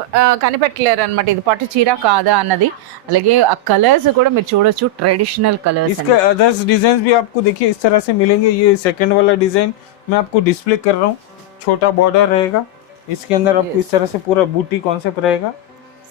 కనిపెట్టలేరు అనమాట ఇది పట్టు చీర కాదా అన్నది. అలాగే ఆ కలర్స్ కూడా మీరు చూడొచ్చు, ట్రెడిషనల్ కలర్స్. इसके अदर्स डिजाइन भी आपको देखिए इस तरह से मिलेंगे. ये सेकंड वाला डिजाइन मैं आपको डिस्प्ले कर रहा हूँ. छोटा बॉर्डर रहेगा, इसके अंदर आपको इस तरह से पूरा बूटी कॉन्सेप्ट रहेगा.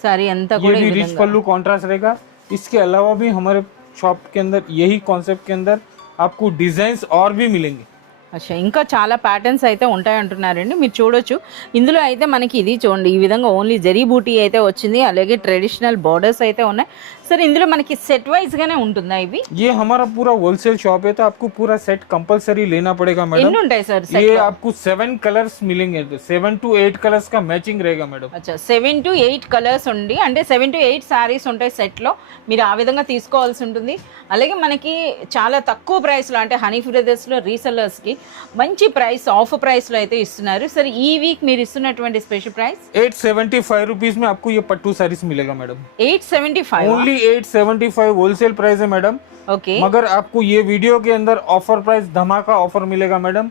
सारी अंता ये भी रिच पल्लू कॉन्ट्रास्ट रहेगा. इसके अलावा भी हमारे शॉप के अंदर यही कॉन्सेप्ट के अंदर आपको डिजाइन्स और भी मिलेंगे. అచ్చా, ఇంకా చాలా ప్యాటర్న్స్ అయితే ఉంటాయి అంటున్నారండి. మీరు చూడొచ్చు ఇందులో అయితే మనకి ఇది చూడండి ఈ విధంగా ఓన్లీ జరీ బూటీ అయితే వచ్చింది. అలాగే ట్రెడిషనల్ బార్డర్స్ అయితే ఉన్నాయి. सर इंदुलो मनकी सेट वाइज गाने उंटुंदा इवी. ये हमारा पूरा होलसेल शॉप है तो आपको पूरा सेट कंपलसरी लेना पड़ेगा मैडम. ఎన్ని ఉంటాయి सर सेट? ये आपको 7 कलर्स मिलेंगे, 7 to 8 कलर्स का मैचिंग रहेगा मैडम. अच्छा 7 to 8 కలర్స్ ఉండి అంటే 7 to 8 సారీస్ ఉంటాయి సెట్ లో. మీరు ఆ విధంగా తీసుకోవాల్సి ఉంటుంది. అలాగే మనకి చాలా తక్కువ ప్రైస్ లో అంటే హనీ బ్రదర్స్ లో రీసెల్లర్స్ కి మంచి ప్రైస్ ఆఫ్ ప్రైస్ లో అయితే ఇస్తున్నారు. सर ఈ వీక్ మీరు ఇస్తున్నటువంటి స్పెషల్ ప్రైస్ 875 रुपीस में आपको ये पट्टू साड़ीज मिलेगा मैडम. 875 ओनली 875 होलसेल प्राइस है मैडम. ओके मगर आपको ये वीडियो के अंदर ऑफर प्राइस धमाका ऑफर मिलेगा मैडम.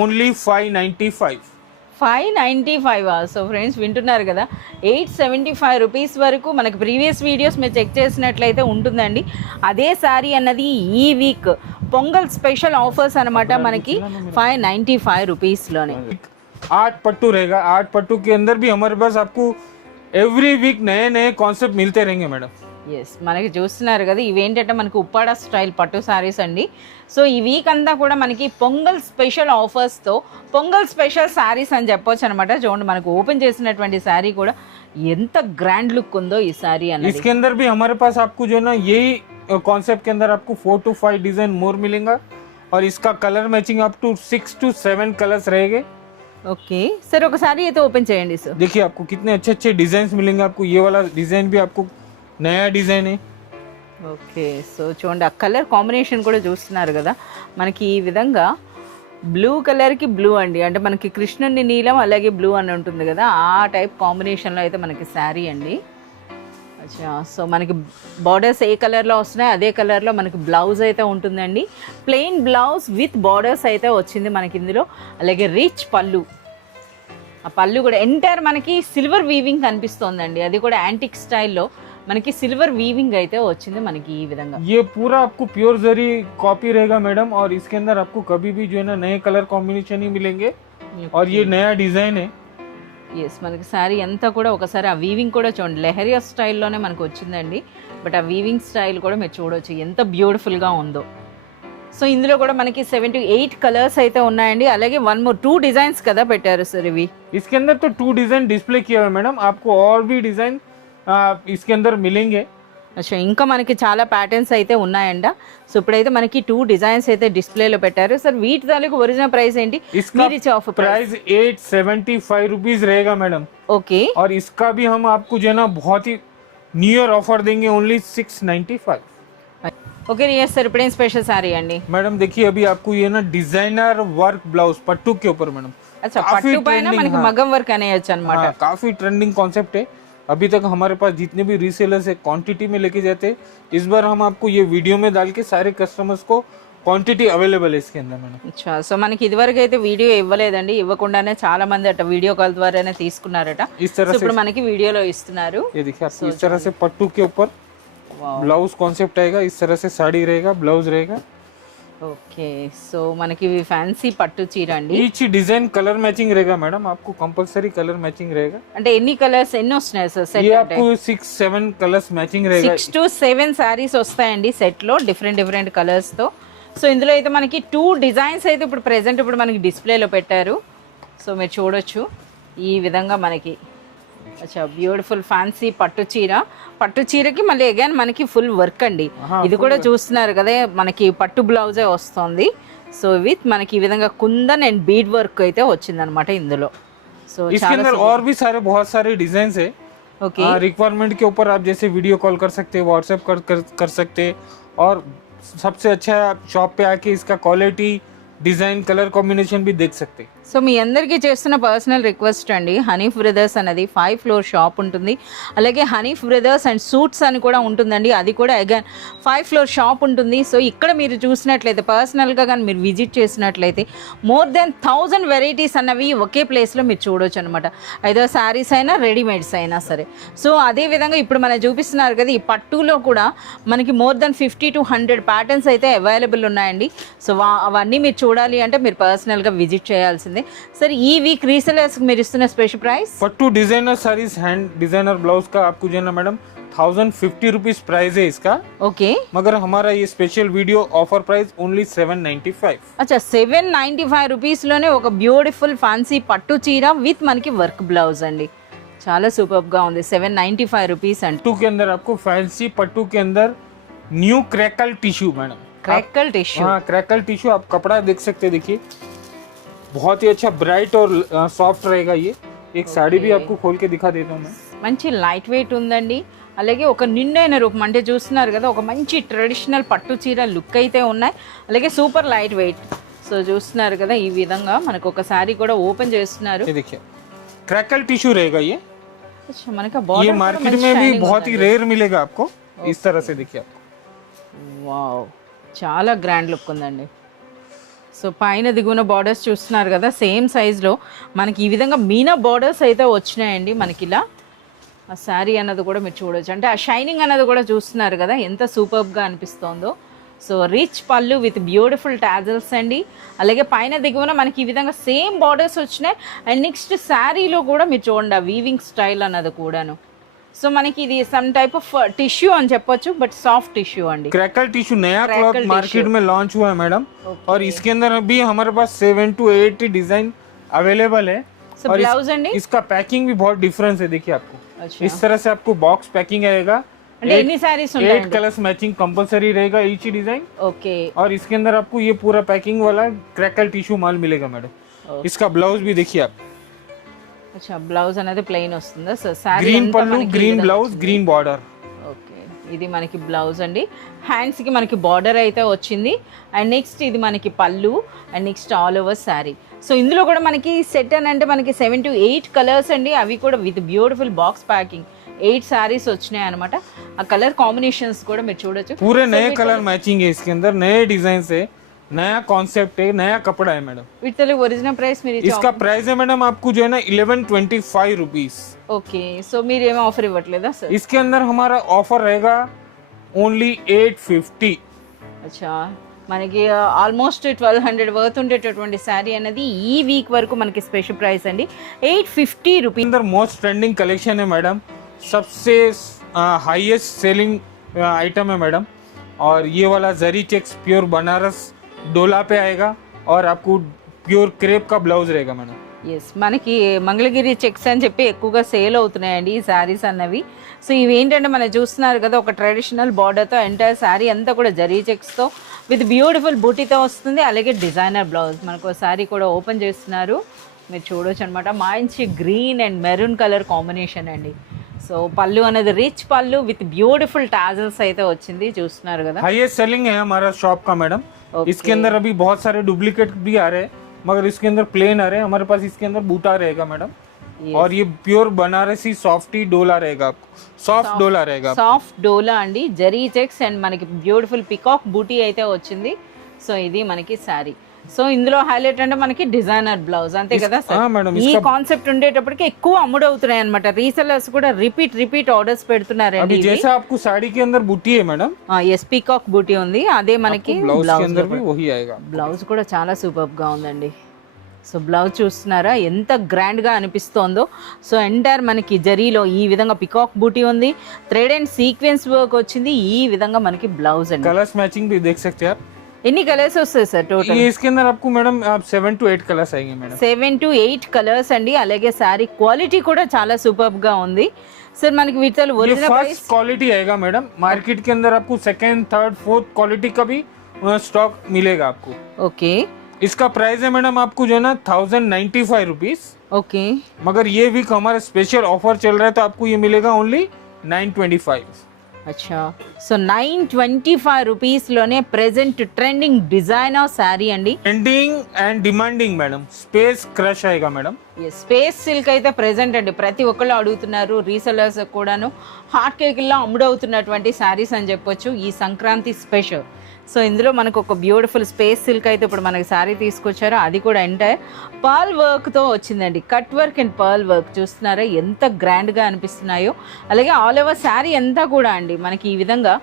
ओनली 595. 595. సో ఫ్రెండ్స్ వింటున్నారు కదా, 875 రూపీస్ వరకు మనకు ప్రీవియస్ వీడియోస్ మీరు చెక్ చేసినట్లయితే ఉంటుందండి. అదే సారీ అన్నది ఈ వీక్ పొంగల్ స్పెషల్ ఆఫర్స్ అనమాట. మనకి 595 రూపీస్లోనే 8 पट्टू रहेगा. 8 पट्टू के अंदर भी हमारे पास आपको एवरी वीक नए नए कॉन्सेप्ट मिलते रहेंगे मैडम. ఎస్ మనకి చూస్తున్నారు కదా, ఇవేంటంటే మనకి ఉప్పాడ స్టైల్ పట్టు సారీస్ అండి. సో ఈ వీక్ అంతా కూడా మనకి పొంగల్ స్పెషల్ ఆఫర్స్తో పొంగల్ స్పెషల్ సారీస్ అని చెప్పొచ్చు అనమాట. చూడండి మనకు ఓపెన్ చేసినటువంటి సారీ కూడా ఎంత గ్రాండ్ లుక్ ఉందో ఈ సారీ అన్నది. इसके अंदर भी हमारे पास आपको जो है ना यही कॉन्सेप्ट के अंदर आपको 4 to 5 डिजाइन मोर मिलेगा और इसका colour matching up to 6 to 7 colours रहेंगे. ఓకే సరే ఒకసారి అయితే ఓపెన్ చేయండి సార్. देखिए आपको कितने अच्छे अच्छे डिजाइन मिलेंगे. आपको ये वाला डिजाइन भी आपको नया डिजाइन है. ఓకే సో చూడండి ఆ కలర్ కాంబినేషన్ కూడా చూస్తున్నారు కదా, మనకి ఈ విధంగా బ్లూ కలర్కి బ్లూ అండి, అంటే మనకి కృష్ణుని నీలం అలాగే బ్లూ అని ఉంటుంది కదా, ఆ టైప్ కాంబినేషన్లో అయితే మనకి శారీ అండి. అచ్చా సో మనకి బార్డర్స్ ఏ కలర్లో వస్తున్నాయి అదే కలర్లో మనకి బ్లౌజ్ అయితే ఉంటుందండి. ప్లెయిన్ బ్లౌజ్ విత్ బార్డర్స్ అయితే వచ్చింది మనకి ఇందులో. అలాగే రిచ్ పళ్ళు, ఆ పళ్ళు కూడా ఎంటైర్ మనకి సిల్వర్ వీవింగ్ కనిపిస్తోందండి. అది కూడా యాంటిక్ స్టైల్లో మనకి సిల్వర్ వీవింగ్ అయితే వచ్చింది మనకి ఈ విధంగా. ये पूरा आपको प्योर जरी कॉपी रहेगा मैडम और इसके अंदर आपको कभी भी जो है ना नए कलर कॉम्बिनेशन ही मिलेंगे और ये नया डिजाइन है. ఎస్ మనకి శారీ అంతా కూడా ఒకసారి ఆ వీవింగ్ కూడా చూడండి, లెహరియా స్టైల్లోనే మనకు వచ్చిందండి. బట్ ఆ వీవింగ్ స్టైల్ కూడా మీరు చూడవచ్చు ఎంత బ్యూటిఫుల్గా ఉందో. సో ఇందులో కూడా మనకి 7 to 8 కలర్స్ అయితే ఉన్నాయండి. అలాగే 2 డిజైన్స్ కదా పెట్టారు సార్ ఇవి. इसके अंदर तो 2 डिजाइन डिस्प्ले किया है मैडम. आपको और भी डिजाइन इसके अंदर मिलेंगे. అచ్చా ఇంకా మనకి చాలా ప్యాటర్న్స్ అయితే ఉన్నాయంట. సో ఇప్పుడైతే మనకి 2 డిజైన్స్ అయితే డిస్ప్లేలో పెట్టారు. సార్ వీటి తాలూకు ఒరిజినల్ ప్రైస్ ఏంటి? इसका प्राइस 875 रुपीज रहेगा मैडम. ఓకే और इसका भी हम आपको जो है ना बहुत ही न्यू ईयर ऑफर देंगे ओनली 695. ఓకే ఎస్ సార్ ఇప్పుడేం స్పెషల్ సారీ అండి? मैडम देखिए अभी आपको ये ना डिजाइनर वर्क ब्लाउज पट्टू के ऊपर मैडम. అచ్చా పట్టు పైన మనకి మగం వర్క్ అనేయచ్చు అనమాట. काफी ट्रेंडिंग कॉन्सेप्ट है. अभी तक हमारे पास जितने भी रीसेलर्स है क्वांटिटी में लेके जाते हैं. इस बार हम आपको ये वीडियो में डाल के सारे कस्टमर्स को क्वांटिटी अवेलेबल है इसके अंदर मैडम. అచ్చా సో మనకి ఇదివరకు అయితే వీడియో ఇవ్వలేదండి, ఇవ్వకుండానే చాలా మంది అట వీడియో కాల్ ద్వారానే తీసుకున్నారట. इस तरह से ఇప్పుడు మనకి వీడియోలో ఇస్తున్నారు. ये देखिए आपको इस तरह से पट्टू के ऊपर ब्लाउज कॉन्सेप्ट आएगा. इस तरह से साड़ी रहेगा, ब्लाउज रहेगा. ఓకే సో మనకి ఇవి ఫ్యాన్సీ పట్టు చీర అండి. ఈచ్ డిజైన్ కలర్ मैचिंग रहेगा मैडम. आपको कंपलसरी कलर मैचिंग रहेगा. అంటే ఎన్ని కలర్స్ ఎన్ని వస్తున్నాయి సార్ సెట్? ये आपको 6-7 कलर्स मैचिंग रहेगा. 6 to 7 సారీస్ వస్తాయండి సెట్ లో డిఫరెంట్ కలర్స్ తో. సో ఇందులో అయితే మనకి 2 డిజైన్స్ అయితే ఇప్పుడు ప్రెసెంట్ ఇప్పుడు మనకి డిస్ప్లేలో పెట్టారు. సో మీరు చూడొచ్చు ఈ విధంగా మనకి అచ్చా బ్యూటిఫుల్ ఫ్యాన్సీ పట్టు చీరకి మళ్ళీ అగైన్ మనకి ఫుల్ వర్క్ అండి. ఇది కూడా చూస్తున్నారు కదా, మనకి పట్టు బ్లౌజే వస్తుంది. సో విత్ మనకి ఈ విధంగా కుందన్ అండ్ బీడ్ వర్క్ అయితే వచ్చిందనమాట ఇందులో. సో इसके अंदर और भी सारे बहुत सारे डिजाइन है. ओके, रिक्वायरमेंट के ऊपर आप जैसे वीडियो कॉल कर सकते हैं, व्हाट्सएप कर सकते हैं. और सबसे अच्छा है आप शॉप पे आके इसका क्वालिटी, डिजाइन, कलर कॉम्बिनेशन भी देख सकते हैं. సో మీ అందరికీ చేస్తున్న పర్సనల్ రిక్వెస్ట్ అండి, హనీఫ్ బ్రదర్స్ అనేది 5th ఫ్లోర్ షాప్ ఉంటుంది. అలాగే హనీఫ్ బ్రదర్స్ అండ్ సూట్స్ అని కూడా ఉంటుందండి, అది కూడా అగైన్ 5th ఫ్లోర్ షాప్ ఉంటుంది. సో ఇక్కడ మీరు చూసినట్లయితే పర్సనల్గా కానీ మీరు విజిట్ చేసినట్లయితే మోర్ దెన్ 1000 వెరైటీస్ అన్నవి ఒకే ప్లేస్లో మీరు చూడొచ్చు అనమాట. ఏదో శారీస్ అయినా రెడీమేడ్స్ అయినా సరే. సో అదేవిధంగా ఇప్పుడు మనం చూపిస్తున్నారు కదా, ఈ పట్టులో కూడా మనకి మోర్ దెన్ 50 to 100 ప్యాటర్న్స్ అయితే అవైలబుల్ ఉన్నాయండి. సో అవన్నీ మీరు చూడాలి అంటే మీరు పర్సనల్గా విజిట్ చేయాల్సిందే. सर ఈ వీక్ రీసెలర్స్ మీరు ఇస్తున్న special price pattu designer saris hand designer blouse का आपको जो है ना मैडम 1050 रुपीज प्राइस है इसका. ओके, मगर हमारा ये special video offer price only 795. అచ్చా 795 రూపీస్ లోనే ఒక బ్యూటిఫుల్ ఫ్యాన్సీ పట్టు చీర విత్ మనకి వర్క్ బ్లౌజ్ అండి. చాలా సూపర్ గా ఉంది. 795 రూపీస్ అండి. पट्टू के अंदर आपको फैंसी पट्टू के अंदर new crackle tissue madam. Crackle tissue, हाँ क्रैकल टिश्यू. आप कपड़ा देख सकते हैं, देखिए बहुत ही अच्छा ब्राइट और सॉफ्ट रहेगा ये. एक साड़ी भी आपको खोल के दिखा देता हूँ मैं. మంచి లైట్ వెయిట్ ఉందండి. అలాగే ఒక నిండైన రూపం అంటే చూస్తున్నారు కదా, ఒక మంచి ట్రెడిషనల్ పట్టు చీర లుక్ అయితే ఉన్నాయి. అలాగే సూపర్ లైట్ వెయిట్. సో చూస్తున్నారు కదా, ఈ విధంగా మనకు ఒక సారీ కూడా ఓపెన్ చేస్తున్నారు. ये देखिए क्रैकल टिश्यू रहेगा ये. अच्छा, మనకి ये బార్డర్ मार्केट में भी बहुत ही रेयर मिलेगा आपको. इस तरह से देखिए आप. వావ్, చాలా గ్రాండ్ లుక్ ఉందండి. సో పైన దిగున బార్డర్స్ చూస్తున్నారు కదా, సేమ్ సైజ్లో మనకి ఈ విధంగా మీనా బార్డర్స్ అయితే వచ్చినాయండి. మనకి ఇలా ఆ శారీ అన్నది కూడా మీరు చూడొచ్చు. అంటే ఆ షైనింగ్ అన్నది కూడా చూస్తున్నారు కదా, ఎంత సూపర్గా అనిపిస్తోందో. సో రిచ్ పళ్ళు విత్ బ్యూటిఫుల్ టాజల్స్ అండి. అలాగే పైన దిగువన మనకి ఈ విధంగా సేమ్ బార్డర్స్ వచ్చినాయి. అండ్ నెక్స్ట్ శారీలో కూడా మీరు చూడండి ఆ వీవింగ్ స్టైల్ అన్నది కూడాను. సో మనకి ఇది సమ్ టైప్ ఆఫ్ టిష్యూ అని చెప్పొచ్చు, బట్ సాఫ్ట్ టిష్యూ అండి. क्रैकल टिश्यू नया क्लॉथ मार्केट में लॉन्च हुआ है मैडम. और इसके अंदर भी हमारे पास 7 to 8 डिजाइन अवेलेबल है. సో और బ్లౌజ్ అండి, इसका पैकिंग भी बहुत डिफरेंस है. देखिए आपको अच्छा, इस तरह से आपको बॉक्स पैकिंग आएगा. అంటే ఎన్ని శారీస్ 8 ఉంటాయండి? कलर्स मैचिंग कंपलसरी रहेगा ईच ही डिजाइन. ఓకే, और इसके अंदर आपको ये पूरा पैकिंग वाला क्रैकल टिश्यू माल मिलेगा मैडम. इसका ब्लाउज भी देखिए आप. అచ్చా బ్లౌజ్ అనేది ప్లెయిన్ వస్తుందా? So sari green pallu, green blouse, green border. Okay, ఇది మనకి బ్లౌజ్ అండి. హ్యాండ్స్కి మనకి బార్డర్ అయితే వచ్చింది. అండ్ నెక్స్ట్ ఇది మనకి పళ్ళు and next all over sari. So ఇందులో కూడా మనకి సెట్ అని అంటే మనకి 7 to 8 కలర్స్ అండి. అవి కూడా with beautiful box packing 8 saris వచ్చినాయి అనమాట. ఆ కలర్ కాంబినేషన్స్ కూడా మీరు చూడొచ్చు. पूरे नए कलर मैचिंग है इसके अंदर, नए डिजाइन है, नया कॉन्सेप्ट है, नया कपड़ा है मैडम. వీటిలో ఒరిజినల్ ప్రైస్ మీరు इसका प्राइस है मैडम आपको जो है ना 1125 रुपीज. ఓకే, సో మీరు ఏమీ ఆఫర్ ఇవ్వట్లేదా సార్? इसके अंदर हमारा ऑफर रहेगा ओनली 850. అచ్చా, మనకి ఆల్మోస్ట్ 1200 వర్త్ ఉండేటటువంటి శారీ అనేది ఈ వీక్ వరకు మనకి స్పెషల్ ప్రైస్ అండి 850 రూపీస్. अंदर मोस्ट ट्रेंडिंग कलेक्शन है मैडम, सबसे हाईएस्ट सेलिंग आइटम है मैडम. और ये वाला जरी चेक्स प्योर बनारस डोला पे आएगा और आपको प्योर क्रेप का ब्लाउज रहेगा मैडम. ఎస్, మనకి మంగళగిరి చెక్స్ అని చెప్పి ఎక్కువగా సేల్ అవుతున్నాయండి ఈ శారీస్ అన్నవి. సో ఇవి ఏంటంటే మనం చూస్తున్నారు కదా, ఒక ట్రెడిషనల్ బార్డర్తో ఎంటైర్ శారీ అంతా కూడా జరీ చెక్స్తో విత్ బ్యూటిఫుల్ బూటీతో వస్తుంది. అలాగే డిజైనర్ బ్లౌజ్ మనకు శారీ కూడా ఓపెన్ చేస్తున్నారు, మీరు చూడొచ్చు అనమాట. మంచి green and maroon colour combination అండి. సో పళ్ళు అనేది రిచ్ పళ్ళు విత్ బ్యూటిఫుల్ టాజల్స్ అయితే వచ్చింది, చూస్తున్నారు కదా. हाईएस्ट सेलिंग है हमारा शॉप का मैडम. इसके अंदर अभी बहुत सारे डुप्लीकेट भी आ रहे हैं, मगर इसके अंदर प्लेन आ रहे हैं. हमारे पास इसके अंदर बूटा रहेगा मैडम. और ये प्योर बनारसी सॉफ्टी डोला रहेगा, आपको सॉफ्ट डोला रहेगा. సాఫ్ట్ డోలా అండి, జరీ చెక్స్ అండ్ మనకి బ్యూటిఫుల్ పికాక్ బూటీ అయితే వచ్చింది. సో ఇది మనకి శారీ. సో ఇందులో హైలైట్ అంటే మనకి డిజైనర్ బ్లౌజ్ అంతే కదా సార్. మేడం ఈ కాన్సెప్ట్ ఉండేటప్పటికి ఎక్కువ అమ్ముడవుతున్నాయి అనమాట. రీసెలర్స్ కూడా రిపీట్ ఆర్డర్స్ పెడుతున్నారండి. जैसा आपको साड़ी के अंदर बूटी है मैडम, ఎస్ పీకాక్ బూటీ ఉంది, అదే మనకి ब्लाउज के अंदर भी वही आएगा. బ్లౌజ్ కూడా చాలా సూపర్ గా ఉందండి. సో బ్లౌజ్ చూస్తున్నారా ఎంత గ్రాండ్గా అనిపిస్తోందో. సో ఎంటైర్ మనకి జరీలో ఈ విధంగా పికాక్ బూటీ ఉంది, థ్రెడ్ అండ్ సీక్వెన్స్ వర్క్ వచ్చింది. ఈ విధంగా మనకి బ్లౌజ్ అండి. कलर्स मैचिंग भी देख सकते हैं आप. ఎన్ని కలర్స్ వస్తాయి సార్ టోటల్? ये इसके अंदर आपको मैडम आप 7 to 8 कलर्स आएंगे मैडम. 7 to 8 కలర్స్ అండి. అలాగే శారీ క్వాలిటీ కూడా చాలా సూపర్బ్ గా ఉంది సార్. మనకి వీటిలో ये ఒరిజినల్ ప్రైస్ फर्स्ट क्वालिटी आएगा मैडम. मार्केट के अंदर आपको सेकंड थर्ड फोर्थ क्वालिटी का भी स्टॉक मिलेगा आपको. ఓకే इसका प्राइस है मैडम आपको जो है ना 1095 रुपीज. ఓకే मगर ये वीक हमारा स्पेशल ऑफर चल रहा है तो आपको ये मिलेगा ओनली 925. అచ్చా. సో 925 రూపీస్లోనే ప్రెసెంట్ ట్రెండింగ్ డిజైనర్ శారీ అండి. Trending and demanding madam. Space crush आएगा मैडम. స్పేస్ సిల్క్ అయితే ప్రెసెంట్ అండి ప్రతి ఒక్కళ్ళు అడుగుతున్నారు. రీసెలర్స్ కూడాను హాట్ కేక్లో అమ్ముడవుతున్నటువంటి శారీస్ అని చెప్పొచ్చు ఈ సంక్రాంతి స్పెషల్. సో ఇందులో మనకు ఒక బ్యూటిఫుల్ స్పేస్ సిల్క్ అయితే ఇప్పుడు మనకి శారీ తీసుకొచ్చారో అది కూడా ఎంటైర్ పర్ల్ వర్క్తో వచ్చిందండి. Cut work and pearl work చూస్తున్నారా ఎంత గ్రాండ్గా అనిపిస్తున్నాయో. అలాగే ఆల్ ఓవర్ శారీ అంతా కూడా అండి మనకి ఈ విధంగా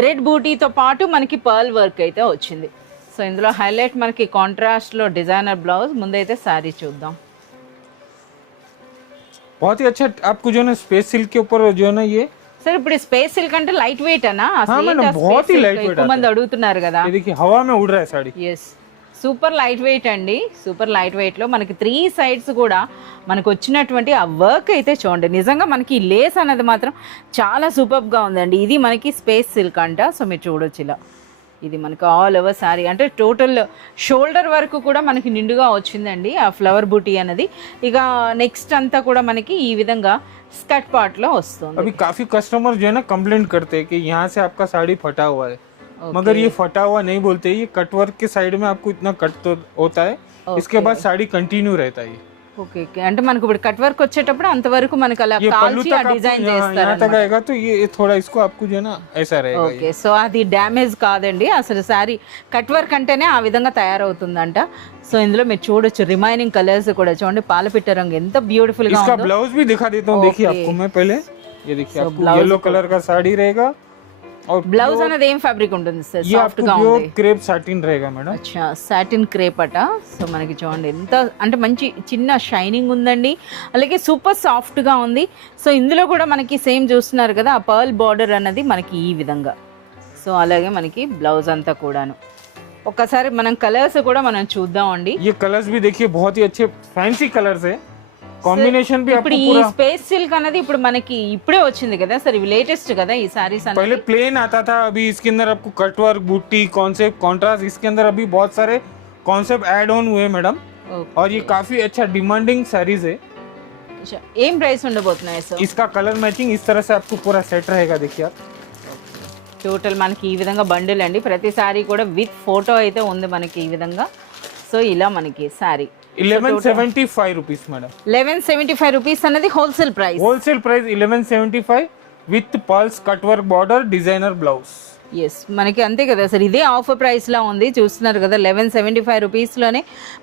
థ్రెడ్ బూటీతో పాటు మనకి పర్ల్ వర్క్ అయితే వచ్చింది. సో ఇందులో హైలైట్ మనకి కాంట్రాస్ట్లో డిజైనర్ బ్లౌజ్. ముందైతే శారీ చూద్దాం. बहुत ही अच्छा आपको जो है ना स्पेस सिल्क के ऊपर जो है ना ये సార్ ఇప్పుడు స్పేస్ సిల్క్ అంటే లైట్ వెయిట్ అనా? మేడం, बहुत ही light weight ఎక్కువ మంది అడుగుతున్నారు కదా. ये देखिए हवा में उड़ रहा है sari. Yes super light weight అండి. సూపర్ లైట్ వెయిట్ లో మనకి 3 సైడ్స్ కూడా మనకు వచ్చినటువంటి ఆ వర్క్ అయితే చూడండి. నిజంగా మనకి లేస్ అనేది మాత్రం చాలా సూపర్ గా ఉందండి. ఇది మనకి స్పేస్ సిల్క్ అంట. సో మీరు చూడొచ్చు ఇలా ఇది మనకి ఆల్ ఓవర్ శారీ అంటే టోటల్ షోల్డర్ వరకు కూడా మనకి నిండుగా వచ్చిందండి ఆ ఫ్లవర్ బూటీ అనేది. ఇక నెక్స్ట్ అంతా కూడా మనకి ఈ విధంగా స్కర్ట్ పార్ట్ లో వస్తుంది. अभी काफी कस्टमर जो है ना कंप्लेंट करते हैं कि यहाँ से आपका साड़ी फटा हुआ है. मगर ये फटा हुआ नहीं बोलते. ये कट वर्क के साइड में आपको इतना कट तो होता है. इसके बाद साड़ी कंटिन्यू रहता है. ఓకే ఓకే అంటే మనకు ఇప్పుడు కట్ వర్క్ వచ్చేటప్పుడు అంతవరకు మనకి అలా ये पल्लू కాల్చి तक ఆ आपको డిజైన్ यहाँ చేస్తారు तक आएगा तो ये थोड़ा इसको आपको जो है ना ऐसा रहेगा. ఓకే. సో అది డ్యామేజ్ కాదండి అసలు శారీ కట్ వర్క్ అంటేనే ఆ విధంగా తయారవుతుందంట. సో ఇందులో మీరు చూడొచ్చు రిమైనింగ్ కలర్స్ కూడా చూడండి. పాలపిట్ట రంగు ఎంత బ్యూటిఫుల్ గా इसका ఉందో. ब्लाउज भी दिखा देता हूँ. देखिए आपको मैं पहले ये देखिए आपको येलो कलर का साड़ी रहेगा और బ్లౌజ్ అనేది ఏం ఫ్యాబ్రిక్ ఉంటుంది సార్? ये సాఫ్ట్ आपको గా प्योर ఉంది. क्रेप साटिन रहेगा मैडम. అచ్చా సాటిన్ క్రేప్ అట. సో మనకి చూడండి ఎంత అంటే మంచి చిన్న షైనింగ్ ఉందండి. అలాగే సూపర్ సాఫ్ట్ గా ఉంది. సో ఇందులో కూడా మనకి సేమ్ చూస్తున్నారు కదా ఆ పర్ల్ బార్డర్ అన్నది మనకి ఈ విధంగా. సో అలాగే మనకి బ్లౌజ్ అంతా కూడాను. ఒక్కసారి మనం కలర్స్ కూడా మనం చూద్దాం అండి. ये कलर्स भी देखिए बहुत ही अच्छे फैंसी कलर्स है. कॉम्बिनेशन भी ఇప్పుడు आपको ఈ पूरा స్పేస్ సిల్క్ అనేది ఇప్పుడు మనకి ఇప్పుడే వచ్చింది కదా సార్. ఇవి లేటెస్ట్ కదా ఈ సారీస్ అనేది. पहले प्लेन आता था. अभी इसके अंदर आपको कटवर्क बूटी कॉन्सेप्ट कॉन्ट्रास्ट इसके अंदर अभी बहुत सारे कॉन्सेप्ट ऐड ऑन हुए मैडम. और ये काफी अच्छा डिमांडिंग साड़ीज है. अच्छा, ఏం ప్రైస్ ఉండబోతున్నాయి సార్? इसका कलर मैचिंग इस तरह से आपको पूरा सेट रहेगा. देखिए आप టోటల్ మనకి ఈ విధంగా బండిల్ అండి. ప్రతి సారీ కూడా విత్ ఫోటో అయితే ఉంది మనకి ఈ విధంగా. సో ఇలా మనకి సారీ 1175 रुपीस मैडम. 1175 రూపీస్ అనేది wholesale price. Wholesale price 1175 with plus cutwork border designer blouse. Yes మనకి అంతే కదా సార్. ఇదే ఆఫర్ ప్రైస్లో ఉంది చూస్తున్నారు కదా. 1175 రూపీస్లోనే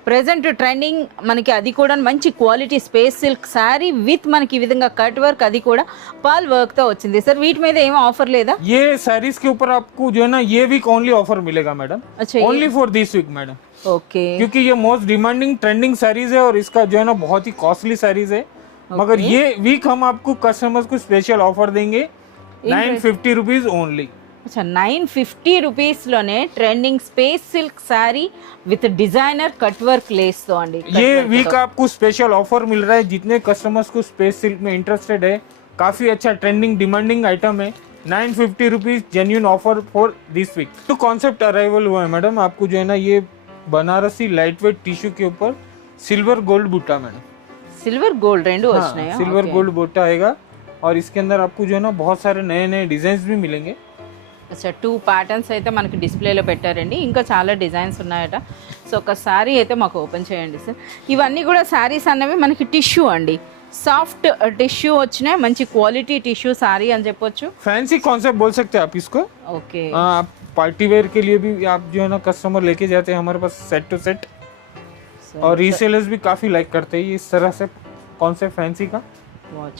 ప్రజెంట్ ట్రెండింగ్ మనకి అది కూడా మంచి quality space silk sari with మనకి ఈ విధంగా కట్ వర్క్ అది కూడా పర్ల్ వర్క్తో వచ్చింది సార్. వీటి మీద ఏం ఆఫర్ లేదా? ये साड़ीज के ऊपर आपको जो है ना ये वीक ओनली ऑफर मिलेगा मैडम. अच्छा, only for this week madam. Okay. क्योंकि ये मोस्ट डिमांडिंग ट्रेंडिंग साड़ीज है और इसका जो है ना बहुत ही कॉस्टली साड़ीज है. मगर ये वीक हम आपको कस्टमर्स को स्पेशल ऑफर देंगे 950 रुपीज ओनली. अच्छा 950 రూపీస్లోనే trending space silk sari with designer cut work లేస్తో అండి. ये वीक आपको स्पेशल ऑफर मिल रहा है. जितने कस्टमर्स को स्पेस सिल्क में इंटरेस्टेड है काफी अच्छा ट्रेंडिंग डिमांडिंग आइटम है. 950 rupees genuine offer for this week. तो कॉन्सेप्ट अराइवल हुआ है मैडम. आपको जो है ना ये बनारसी लाइट वेट टिश्यू के ऊपर सिल्वर गोल्ड बूटा मैडम. సిల్వర్ గోల్డ్ రెండు వచ్చినాయా? सिल्वर गोल्ड बूटा आएगा और इसके अंदर आपको जो है ना बहुत सारे नए नए डिजाइन भी मिलेंगे. అచ్చా 2 ప్యాటర్న్స్ అయితే మనకి డిస్ప్లేలో పెట్టారండి. ఇంకా చాలా డిజైన్స్ ఉన్నాయట. సో ఒక శారీ అయితే మాకు ఓపెన్ చేయండి సార్. ఇవన్నీ కూడా శారీస్ అన్నవి మనకి టిష్యూ అండి. సాఫ్ట్ టిష్యూ వచ్చినాయి. మంచి క్వాలిటీ టిష్యూ శారీ అని చెప్పొచ్చు. फैंसी कॉन्सेप्ट बोल सकते हैं आप इसको. ఓకే. आप पार्टी वेयर के लिए भी आप जो है ना कस्टमर लेके जाते हैं हमारे पास सेट टू सेट. और रीसेलर्स भी काफी लाइक करते हैं इस तरह से कॉन्सेप्ट फैंसी का.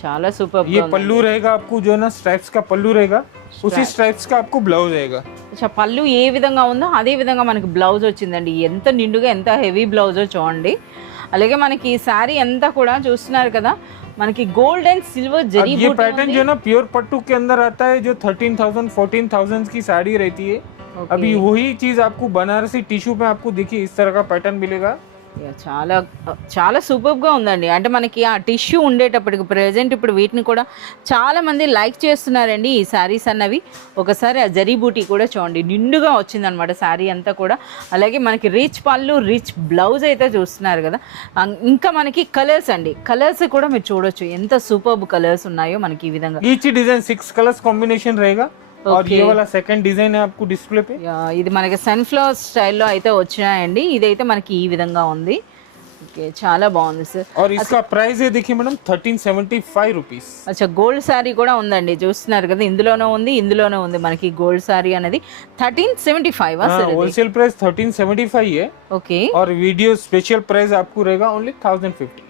చాలా సూపర్. ये पल्लू रहेगा आपको जो है ना स्ट्राइप्स का पल्लू रहेगा. उसी स्ट्राइप्स का आपको ब्लाउज रहेगा. అచ్చా పళ్ళు ఏ విధంగా ఉందో అదే విధంగా మనకి బ్లౌజ్ వచ్చిందండి. ఎంత నిండుగా ఎంత హెవీ బ్లౌజో చూడండి. అలాగే మనకి ఈ శారీ అంతా కూడా చూస్తున్నారు కదా మనకి గోల్డ్ అండ్ సిల్వర్ జరీ ये पैटर्न जो है ना प्योर पट्टू के अंदर आता है. जो 13,000 14,000 की साड़ी रहती है अभी वही चीज आपको बनारसी टिश्यू में आपको देखिए इस तरह का पैटर्न मिलेगा। చాలా చాలా సూపర్గా ఉందండి. అంటే మనకి ఆ టిష్యూ ఉండేటప్పటికి ప్రజెంట్ ఇప్పుడు వీటిని కూడా చాలామంది లైక్ చేస్తున్నారండి ఈ శారీస్ అన్నవి. ఒకసారి ఆ జరీ బూటీ కూడా చూడండి, నిండుగా వచ్చిందనమాట శారీ అంతా కూడా. అలాగే మనకి రిచ్ పళ్ళు, రిచ్ బ్లౌజ్ అయితే చూస్తున్నారు కదా. ఇంకా మనకి కలర్స్ అండి, కలర్స్ కూడా మీరు చూడొచ్చు ఎంత సూపర్బ్ కలర్స్ ఉన్నాయో మనకి ఈ విధంగా. ఈచ్ డిజైన్ 6 कलर्स कॉम्बिनेशन रहेगा। और ये वाला सेकंड डिजाइन है आपको डिस्प्ले पे। ఇది మనకి సన్ఫ్లవర్ స్టైల్లో అయితే వచ్చినాయండి. ఇదైతే మనకి ఈ విధంగా ఉంది. ఓకే, చాలా బాగుంది సార్. और इसका प्राइस है देखिए मैडम 1375 रुपीस। అచ్చా, గోల్డ్ సారీ కూడా ఉందండి, చూస్తున్నారు కదా. ఇందులోనే ఉంది మనకి గోల్డ్ సారీ అనేది 1375 సార్. होलसेल प्राइस 1375 है। ఓకే, और वीडियो स्पेशल प्राइस आपको रहेगा ओनली 1050।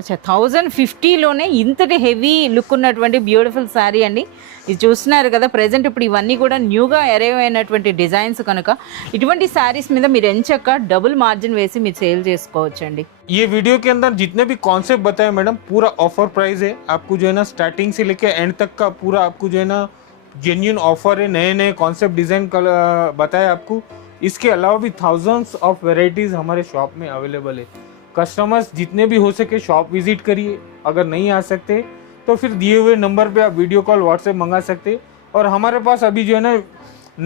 అచ్చా, 1050లోనే ఇంతటి హెవీ లుక్ ఉన్నటువంటి బ్యూటిఫుల్ శారీ అండి. ఇది చూస్తున్నారు కదా. ప్రెజెంట్ ఇప్పుడు ఇవన్నీ కూడా న్యూగా అరైవ్ అయినటువంటి డిజైన్స్ కనుక ఇటువంటి శారీస్ మీద మీరు ఎంచక్క డబుల్ మార్జిన్ వేసి మీరు సేల్ చేసుకోవచ్చు అండి. ये वीडियो के अंदर जितने भी कॉन्सेप्ट बताए मैडम पूरा ऑफर प्राइस है। आपको जो है ना स्टार्टिंग से लेके एंड तक का पूरा आपको जो है ना जेन्युइन ऑफर है। नए नए कॉन्सेप्ट डिजाइन बताए आपको। इसके अलावा भी थाउजेंड्स ऑफ वेराइटीज हमारे शॉप में अवेलेबल है। कस्टमर्स जितने भी हो सके शॉप विजिट करिए। अगर नहीं आ सकते तो फिर दिए हुए नंबर पे आप वीडियो कॉल व्हाट्सएप मंगा सकते। और हमारे पास अभी जो है ना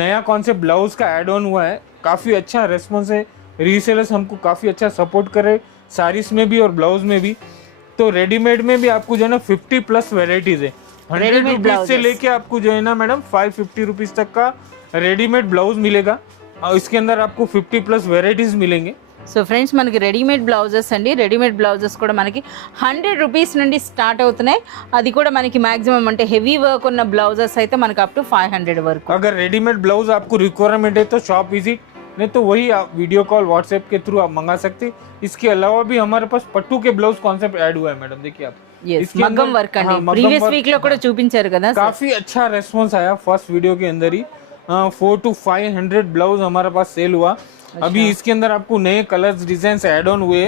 नया कॉन्सेप्ट ब्लाउज का ऐड ऑन हुआ है, काफ़ी अच्छा रेस्पॉन्स है। रीसेलर्स हमको काफ़ी अच्छा सपोर्ट करे साड़ीज में भी और ब्लाउज में भी। तो रेडीमेड में भी आपको जो है ना 50+ वेराइटीज है। 100 रुपीज से लेके आपको जो है ना मैडम 550 रुपीज तक का रेडीमेड ब्लाउज मिलेगा। और इसके अंदर आपको 50+ वेराइटीज मिलेंगे। సో ఫ్రెండ్స్, మనకి రెడీమేడ్ బ్లౌజెస్ అండి. రెడీమేడ్ బ్లౌజెస్ కూడా మనకి 100 రూపీస్ నుండి స్టార్ట్ అవుతున్నాయి. అది కూడా మనకి మాక్సిమం అంటే హెవీ వర్క్ ఉన్న బ్లౌజెస్ అయితే మనకి అప్ టు 500 వరకు. अगर रेडीमेड ब्लाउज आपको रिक्वायरमेंट है तो शॉप विजिट, नहीं तो वही आप वीडियो कॉल व्हाट्सएप के थ्रू आप मंगा सकते। इसके अलावा भी हमारे पास पट्टू के ब्लाउज कॉन्सेप्ट ऐड हुआ है मैडम, देखिए आप। మగ్గం వర్క్ అండి, ప్రీవియస్ వీక్ లో కూడా చూపించారు కదా. काफी अच्छा रेस्पॉन्स आया फर्स्ट वीडियो के अंदर ही। 400 to 500 ब्लाउज हमारे पास सेल हुआ। अभी इसके अंदर आपको नए कलर्स डिजाइन ऐड ऑन हुए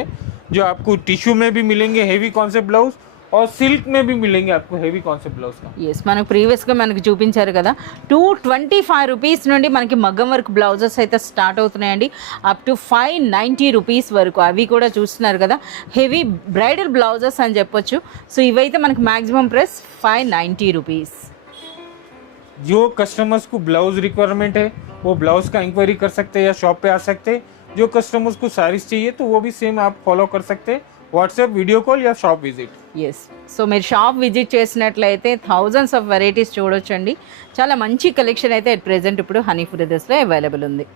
जो आपको टिश्यू में भी मिलेंगे हेवी कॉन्सेप्ट ब्लाउज और सिल्क में भी मिलेंगे आपको हेवी कॉन्सेप्ट ब्लाउज का। ఎస్, మనకు ప్రీవియస్గా మనకి చూపించారు కదా. 225 రూపీస్ నుండి మనకి మగ్గం వర్క్ బ్లౌజెస్ అయితే స్టార్ట్ అవుతున్నాయండి. అప్ టు 590 రూపీస్ వరకు. అవి కూడా చూస్తున్నారు కదా, హెవీ బ్రైడల్ బ్లౌజెస్ అని చెప్పొచ్చు. సో ఇవైతే మనకి మ్యాక్సిమం ప్రైస్ 590 రూపీస్. जो कस्टमर्स को ब्लाउज रिक्वायरमेंट है वो ब्लाउज का इंक्वायरी कर सकते हैं या शॉप पे आ सकते हैं। जो कस्टमर्स को साड़ीज चाहिए तो वो भी सेम आप फॉलो कर सकते हैं, व्हाट्सएप वीडियो कॉल या షాప్ విజిట్. ఎస్, సో మీరు షాప్ విజిట్ చేసినట్లయితే థౌజండ్స్ ఆఫ్ వెరైటీస్ చూడొచ్చండి. చాలా మంచి కలెక్షన్ అయితే అట్ ప్రెజెంట్ ఇప్పుడు హనీ బ్రదర్స్లో అవైలబుల్ ఉంది.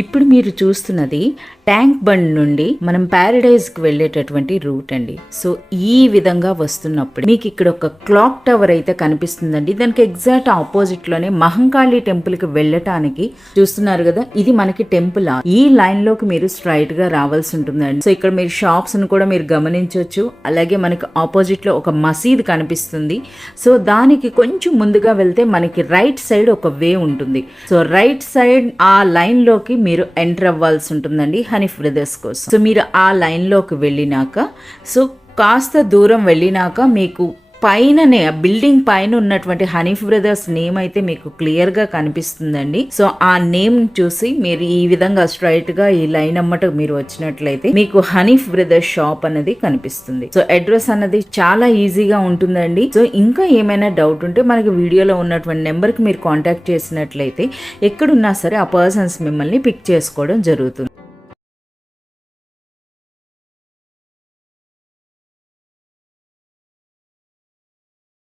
ఇప్పుడు మీరు చూస్తున్నది ట్యాంక్ బండ్ నుండి మనం ప్యారడైజ్కి వెళ్ళేటటువంటి రూట్ అండి. సో ఈ విధంగా వస్తున్నప్పుడు మీకు ఇక్కడ ఒక క్లాక్ టవర్ అయితే కనిపిస్తుందండి. దానికి ఎగ్జాక్ట్ ఆపోజిట్లోనే మహంకాళి టెంపుల్కి వెళ్ళటానికి చూస్తున్నారు కదా, ఇది మనకి టెంపుల్. ఈ లైన్లోకి మీరు స్ట్రైట్గా రావాల్సి ఉంటుందండి. సో ఇక్కడ మీరు షాప్స్ను కూడా మీరు గమనించవచ్చు. అలాగే మనకి ఆపోజిట్లో ఒక మసీద్ కనిపిస్తుంది. సో దానికి కొంచెం ముందుగా వెళ్తే మనకి రైట్ సైడ్ ఒక వే ఉంటుంది. సో రైట్ సైడ్ ఆ లైన్లోకి మీరు ఎంటర్ అవ్వాల్సి ఉంటుందండి హనీ బ్రదర్స్ కోసం. సో మీరు ఆ లైన్లోకి వెళ్ళినాక, సో కాస్త దూరం వెళ్ళినాక మీకు పైననే బిల్డింగ్ పైన ఉన్నటువంటి హనీ బ్రదర్స్ నేమ్ అయితే మీకు క్లియర్ గా కనిపిస్తుందండి. సో ఆ నేమ్ చూసి మీరు ఈ విధంగా స్ట్రైట్ గా ఈ లైన్ అమ్మట మీరు వచ్చినట్లయితే మీకు హనీ బ్రదర్స్ షాప్ అనేది కనిపిస్తుంది. సో అడ్రస్ అన్నది చాలా ఈజీగా ఉంటుందండి. సో ఇంకా ఏమైనా డౌట్ ఉంటే మనకి వీడియోలో ఉన్నటువంటి నెంబర్ కి మీరు కాంటాక్ట్ చేసినట్లయితే ఎక్కడున్నా సరే ఆ పర్సన్స్ మిమ్మల్ని పిక్ చేసుకోవడం జరుగుతుంది.